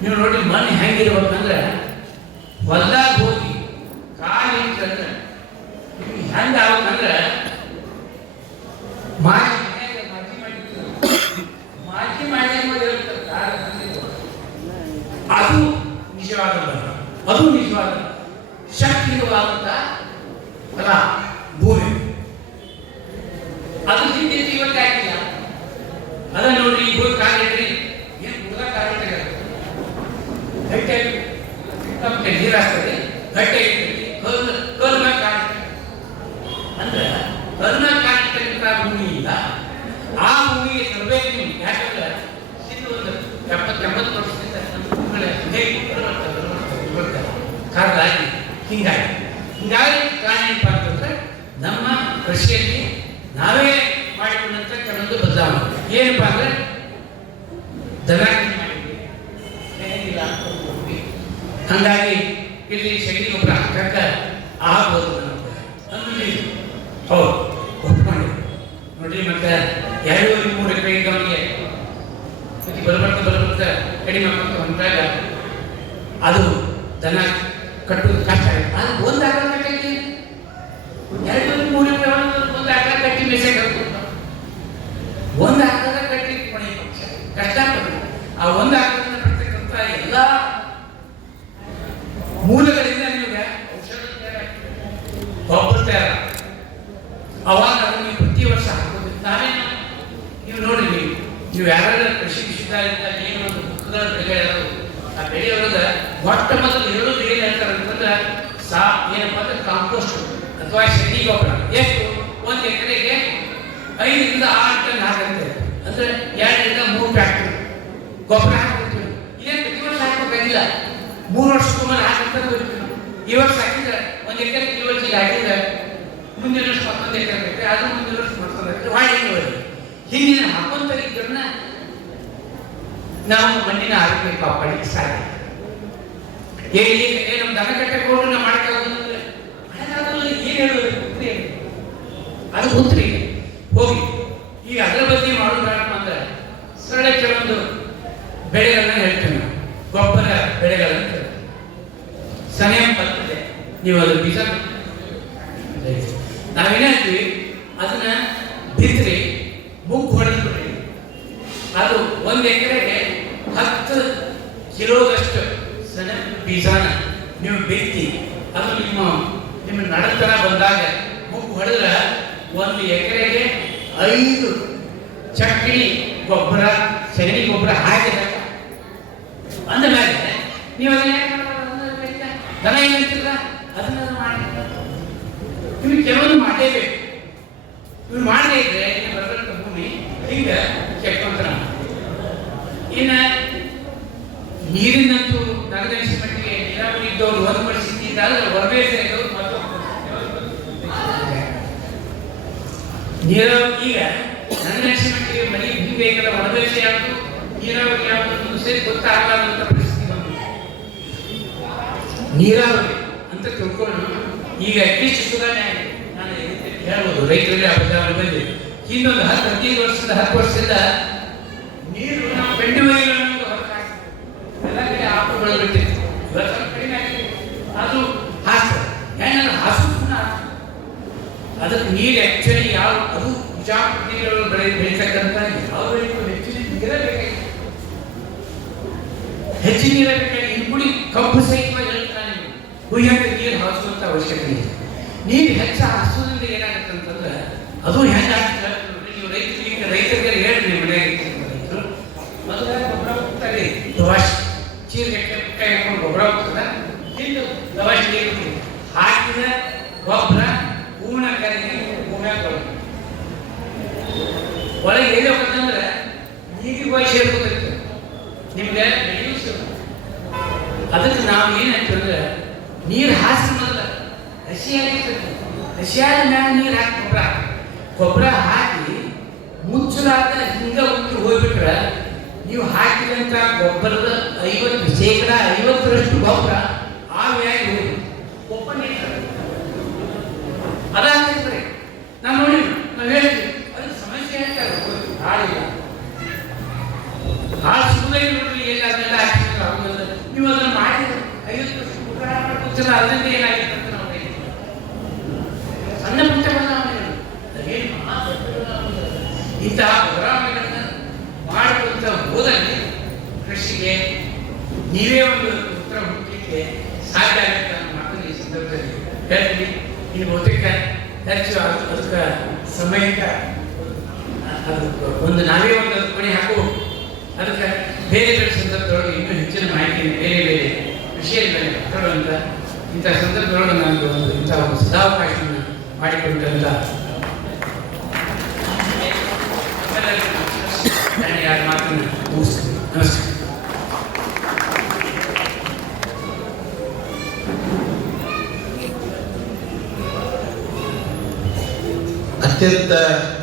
ನೀವು ನೋಡಿ ಮಣ್ಣು ಹೆಂಗಿರ್ಬೇಕಂದ್ರೆ ಹೊಲ್ದಾಗ ಹೋಗಿ ಕಾಲು ಇಟ್ಟಂದ್ರೆ ಹೆಂಗ ಆಗ್ಬೇಕಂದ್ರೆ ಮಾಜಿ ಮಾಡಿ ಅದು ನಿಜವಾದ ಬರ, ಅದು ನಿಜವಾದ ಶಕ್ತಿಯುವಾದಂತ ಅಲ್ಲ ಭೂಮಿ. ಅದು ಹಿಂದೆ ಇವತ್ತು ಆಗಿಲ್ಲ. ಅದನ್ನ ನೋಡ್ರಿ, ಈ ಭೂಮಿ ಕಾಲಿಡ್ರಿ ಏನು ಬುಡ ಕಾಲಿಟ್ಟಾಗ ಗಟ್ಟೆ ನೀರು ಹಾಕ್ತದೆ, ಗಟ್ಟೆ ಇರ್ತದೆ, ಕಲ್ಮ ಕಾಲ ಅಂದ್ರೆ ಕಲ್ಮ ಕಾಲಿಟ್ಟಂತ ಭೂಮಿಯಿಂದ ಆ ಭೂಮಿಗೆ ತರಬೇಕು ನೀವು. ಯಾಕಂದ್ರೆ ಇದು ಒಂದು 70-80 ವರ್ಷದಿಂದ ಕಾರಣವಾಗಿ ಹಿಂಗಾಗಿ ಕಾರಣ ಏನಪ್ಪ ಅಂತಂದ್ರೆ ನಮ್ಮ ಕೃಷಿಯಲ್ಲಿ ನಾವೇ ಮಾಡಿಕೊಂಡಂತ ಕೆಲವೊಂದು ಬದಲಾವಣೆ ಏನಪ್ಪಾ ಅಂದ್ರೆ ದಲಾಲಿ ಮಾಡಿದ್ವಿ, ಹಂಗಾಗಿ ಇಲ್ಲಿ ಶಕ್ತಿ ಗೊಬ್ಬರ ಹಾಕಕ್ಕ ಆಗ್ಬೋದು ನಮಗೆ. ಹೌದು, ಒಪ್ಕೊಂಡಿದ್ವಿ ನೋಡ್ರಿ. ಮತ್ತೆ 2-3 ಎಕರೆ ಕಡಿಮೆ ಆಗುತ್ತೆ ಹೊಂಟಾಗ ಅದು ದನ ಕಟ್ಟುವುದು ಕಷ್ಟ ಆಗುತ್ತೆ. ಅದು ಒಂದು ಆಕಳ ಕಟ್ಟಕ್ಕೆ 2-3 ಒಂದು ಆಕಳ ಕಟ್ಟಿ ಮೇಸೆ ಕಟ್ಕೊಂಡು ಒಂದು ಆಕಳ ಕಟ್ಟಿ ಕೊನೆ ಪಕ್ಷ ಕಷ್ಟ ಆಗ್ತದೆ. ಆ ಒಂದು ಆಕಳದಿಂದ ಬರ್ತಕ್ಕಂಥ ಎಲ್ಲ ಮೂಲಗಳಿಂದ ನಿಮಗೆ ಔಷಧ ತಯಾರ, ಗೊಬ್ಬರ ತಯಾರ, ಅವಾಗ ಅದನ್ನು ನೀವು ಪ್ರತಿ ವರ್ಷ ಹಾಕೋದು. ನಾವೇನು ನೀವು ನೋಡಿ, ನೀವು ಯಾರು ಕೃಷಿ ವಿಶ್ವವಿದ್ಯಾಲಯದ ಏನು ಒಂದು ಬುಕ್ಗಳ ಬೆಳೆ ಆ ಬೆಳೆಯೊಳಗೆ ಮೊಟ್ಟ ಮೊದಲು ಹೇಳೋದು ಏನು ಹೇಳ್ತಾರೆ ಅಂತಂದ್ರೆ ಏನಪ್ಪ ಅಂದ್ರೆ ಕಾಂಪೋಸ್ಟ್ ಅಥವಾ ಶೆಡಿ ಗೊಬ್ಬರ ಎಷ್ಟು 1 ಎಕರೆಗೆ 5ರಿಂದ 6 ಟನ್ ಹಾಕಂತೆ, ಅಂದ್ರೆ 2ರಿಂದ 3 ಫ್ಯಾಕ್ಟರಿ ಗೊಬ್ಬರ ಹಾಕ್ಬಿಡ್ತೀವಿ. ಇದೇನು ಪ್ರತಿ ವರ್ಷ ಹಾಕಬೇಕಾಗಿಲ್ಲ, 3 ವರ್ಷಕ್ಕೊಮ್ಮೆ ಹಾಕಂತ ಬರ್ತೀವಿ. ಈ ವರ್ಷ ಹಾಕಿದ್ರೆ 1 ಎಕರೆ ಈ ವರ್ಷ ಹಾಕಿದ್ರೆ ಮುಂದಿನ ವರ್ಷ ಮತ್ತೊಂದು ಎಕರೆ ಬೇಕು, ಅದು ಮುಂದಿನ ವರ್ಷ ಮತ್ತೊಂದು ಎಕರೆ ಮಾಡಿ ಹಿಂದಿನ ಹಾಕೊಂತ ಇದ್ರನ್ನ ನಾವು ಮಣ್ಣಿನ ಆರೋಗ್ಯ ಕಾಪಾಡಲಿಕ್ಕೆ ಸಾಧ್ಯ. ನಮ್ಮ ದನ ಕಟ್ಟಕ್ಕೆ ಹೋಗಿ ನಾವು ಮಾಡಕ್ಕಾಗೋದಿಲ್ಲ, ಏನ್ ಹೇಳೋದು ಅದು ಉತ್ತರ ಹೋಗಿ. ಈಗ ಅದರ ಬಗ್ಗೆ ಮಾಡೋದಾರಪ್ಪ ಅಂದ್ರೆ ಸರಳ ಕೆಲವೊಂದು ಬೆಳೆಗಳನ್ನ ಹೇಳ್ತೇವೆ ನಾವು, ಗೊಬ್ಬರ ಬೆಳೆಗಳಂತ ಸಮಯ ಬರ್ತದೆ. ನೀವು ಅದು ಬೀಜ ನಾವೇನ್ ಹೇಳ್ತೀವಿ, ಅದನ್ನ ಬಿತ್ತರಿ ಮುಗ್ಗು ಹೊಡೆದು ಬಿಡ್ರಿ. ಅದು 1 ಎಕರೆಗೆ 10 ಕಿಲೋದಷ್ಟು ಸಣ್ಣ ಬೀಜನ ನೀವು ಬಿತ್ತಿ ಅದು ನಿಮ್ಮ ನಡತರ ಬಂದಾಗ ಮುಗ್ಗು ಹೊಡೆದ್ರೆ 1 ಎಕರೆಗೆ 5 ಚಕ್ಕಡಿ ಗೊಬ್ಬರ, ಸಗಣಿ ಗೊಬ್ಬರ ಹಾಕಿದಾಗ ಅಂದಮೇಲೆ ನೀವು ಅದನ್ನ ದನ ಏನಂತಿಲ್ಲ ಅದನ್ನ ಮಾಡಿ. ನಿಮಗೆ ಕೆಲವೊಂದು ಮಾಡಲೇಬೇಕು. ಇವ್ರು ಮಾಡದೇ ಇದ್ರೆ ಇನ್ನು ಬರದಂತ ಭೂಮಿ ಹಿಂಗೆ ಕೆಟ್ಟಂತ. ಇನ್ನು ನೀರಿನಂತೂ ನನಗನಿಸಿದ ಮಟ್ಟಿಗೆ ನೀರಾವರಿ ಇದ್ದವರು ಒಂದು ಪರಿಸ್ಥಿತಿ ಇದ್ದಾದ್ರೆ ಹೊರಬೇಸ ಇದ್ದವರು ನೀರಾವರಿ ಈಗ ನನಗನಿಸಿದ ಮಟ್ಟಿಗೆ ಮನೆ ಭೂಮಿ ಬೇಕಲ್ಲ, ಹೊರಬೇಸ ಯಾವುದು ನೀರಾವರಿ ಯಾವುದು ಸರಿ ಗೊತ್ತಾಗಲಾರಂತ ಪರಿಸ್ಥಿತಿ ಬಂತು. ನೀರಾವರಿ ಅಂತ ತಿಳ್ಕೊಂಡು ಈಗ ಅಟ್ಲೀಸ್ಟ್ ಸುಧಾರಣೆ ಆಗಿದೆ. ನಾನು ಹೇಳ್ಬೋದು ರೈತರಲ್ಲಿ ಆ ಬದಲಾವಣೆ ಬಂದಿದೆ. ಇನ್ನೊಂದು 10-15 ವರ್ಷದಿಂದ ನೀರು ನಾವು ಬೆಂಡುವರಿಗಳನ್ನು ಎಲ್ಲ ಕಡೆ ಆಪುಗಳು ಬಿಟ್ಟಿತ್ತು, ಇವತ್ತು ಕಡಿಮೆ ಆಗಿದೆ. ಅದು ಹಾಸ್ತಾರೆ ಹೆಣ್ಣನ್ನು ಹಾಸು ಅದಕ್ಕೆ ನೀರು ಆಕ್ಚುಲಿ ಯಾವ ಅದು ವಿಚಾರಗಳು ಬೆಳೀತಕ್ಕಂಥ ಯಾವ ಬೆಳೆಗೂ ಹೆಚ್ಚಿನ ನೀರೇ ಬೇಕಾಗಿದೆ, ಹೆಚ್ಚಿನ ನೀರೇ ಬೇಕಾಗಿದೆ. ಇನ್ಕುಡಿ ಕಬ್ಬು ಸಹಿತವಾಗಿ ಹೇಳ್ತಾನೆ ಹುಯ್ಯಂತ ನೀರು ಹಾಸುವಂತ ಅವಶ್ಯಕತೆ ಇದೆ. ನೀರು ಹೆಚ್ಚು ಹಾಸೋದ್ರಿಂದ ಏನಾಗುತ್ತೆ ಅಂತಂದ್ರೆ ಅದು ಹೆಂಗೆ ಆಗ್ತದೆ. ನೀವು ರೈತರಿಗೆ ಹೇಳ್ರಿ, ನಿಮ್ಮ ರೈತರು ಮೊದಲ ಗೊಬ್ಬರ ಹೋಗ್ತಾರೆ, ದವಾಶ್ ಚೀರ್ಗಟ್ಟೆ ಕೈ ಹಾಕೊಂಡು ಗೊಬ್ಬರ ಹೋಗ್ತದೆ, ಹಿಂದೆ ದವಾಶ್ ನೀರು ಹಾಕಿದ ಗೊಬ್ಬರ ಹೂವಿನ ಕರಿಗೆ ಭೂಮಿಯಾಗ ಒಳಗೆ ಎಲ್ಲಿ ಹೋಗ್ತಂದ್ರೆ ನೀರಿಗೆ ಹೋಗಿ ಸೇರ್ಕೋತಿರ್ತದೆ, ನಿಮ್ಗೆ ಬೆಳೆಯೂ. ಅದಕ್ಕೆ ನಾವು ಏನಾಯ್ತಂದ್ರೆ ನೀರು ಹಾಸಿ ಮೊದಲ ಹಸಿಯಾದ ಮ್ಯಾಲ ನೀರು ಹಾಕಿ ಗೊಬ್ಬರ ಹಾಕಿ ಮುಚ್ಚಲಾದ ಹಿಂಗ ಉತ್ತರ ಹೋಗ್ಬಿಟ್ರೆ ನೀವು ಹಾಕಿದಂತ ಗೊಬ್ಬರದ 50% ಗೊಬ್ಬರ ಆವಿಯಾಗಿ ಹೋಗಿ ಒಪ್ಪನೆ ಅದಾಗ್ತದೆ. ನಾವು ನೋಡಿ ನಾವು ಹೇಳ್ತೀವಿ ಅದಕ್ಕೆ ಸಮಸ್ಯೆ ಹೇಳ್ತಾರೆ, ಹಾಳಿಲ್ಲ ಹಾಳು ಸಿಗುದೇ ನೋಡ್ರಿ, ಎಲ್ಲೆಲ್ಲ ಹಾಕಿದ್ರೆ ಆಗುದಿಲ್ಲ. ನೀವು ಅದನ್ನು ಮಾಡಿದ್ರೆ 50% ಗೊಬ್ಬರ ಮುಚ್ಚಲ ಅದರಿಂದ ಏನಾಗಿತ್ತು ಅಂತ ನಾವು ಸಣ್ಣ ಪುಟ್ಟ ಬದಲಾವಣೆಗಳು ಇಂತಹ ಬದಲಾವಣೆಗಳನ್ನ ಮಾಡಿಕೊಂತ ಹೋದಲ್ಲಿ ಕೃಷಿಗೆ ನೀವೇ ಒಂದು ಉತ್ತರ ಹುಡುಕಲಿಕ್ಕೆ ಸಾಧ್ಯ ಆಗುತ್ತೆ ಅನ್ನೋ ಮಾತನ್ನು ಈ ಸಂದರ್ಭದಲ್ಲಿ ಹೇಳ್ತೀನಿ. ಇನ್ನು ಬಹುತೇಕ ಹೆಚ್ಚು ಅದಕ್ಕೆ ಸಮಯಕ್ಕೆ ಒಂದು ನಾವೇ ಒಂದು ಕೊನೆ ಹಾಕಬಹುದು. ಅದಕ್ಕೆ ಬೇರೆ ಬೇರೆ ಸಂದರ್ಭದೊಳಗೆ ಇನ್ನೂ ಹೆಚ್ಚಿನ ಮಾಹಿತಿಯನ್ನು ಬೇರೆ ಬೇರೆ ವಿಷಯದ ಮೇಲೆ ಮಾತಾಡುವಂಥ ಇಂಥ ಸಂದರ್ಭದೊಳಗೆ ನಾನು ಇಂಥ ಒಂದು ಸದಾವಕಾಶವನ್ನು ಮಾಡಿಕೊಂಡಂಥ ಯಾರ ಮಾತನ್ನು ಮುಗಿಸ್ತೀನಿ. ನಮಸ್ಕಾರ. ಅತ್ಯಂತ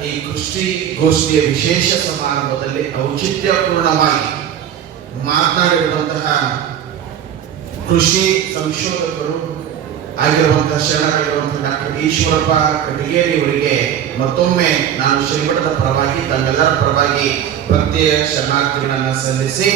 ಈ ಕೃಷಿ ಗೋಷ್ಠಿಯ ವಿಶೇಷ ಸಮಾರಂಭದಲ್ಲಿ ಔಚಿತ್ಯಪೂರ್ಣವಾಗಿ ಮಾತನಾಡಿರುವಂತಹ ಕೃಷಿ ಸಂಶೋಧಕರು ಆಗಿರುವಂತಹ ಶರಣರಾಗಿರುವಂತಹ ಡಾಕ್ಟರ್ ಈಶ್ವರಪ್ಪ ಕಟಗೇರಿ ಅವರಿಗೆ ಮತ್ತೊಮ್ಮೆ ನಾನು ಶ್ರೀಮಠದ ಪರವಾಗಿ ತಮ್ಮೆಲ್ಲರ ಪರವಾಗಿ ಪ್ರತ್ಯೇಕ ಶರಣಾರ್ಥಿಗಳನ್ನು ಸಲ್ಲಿಸಿ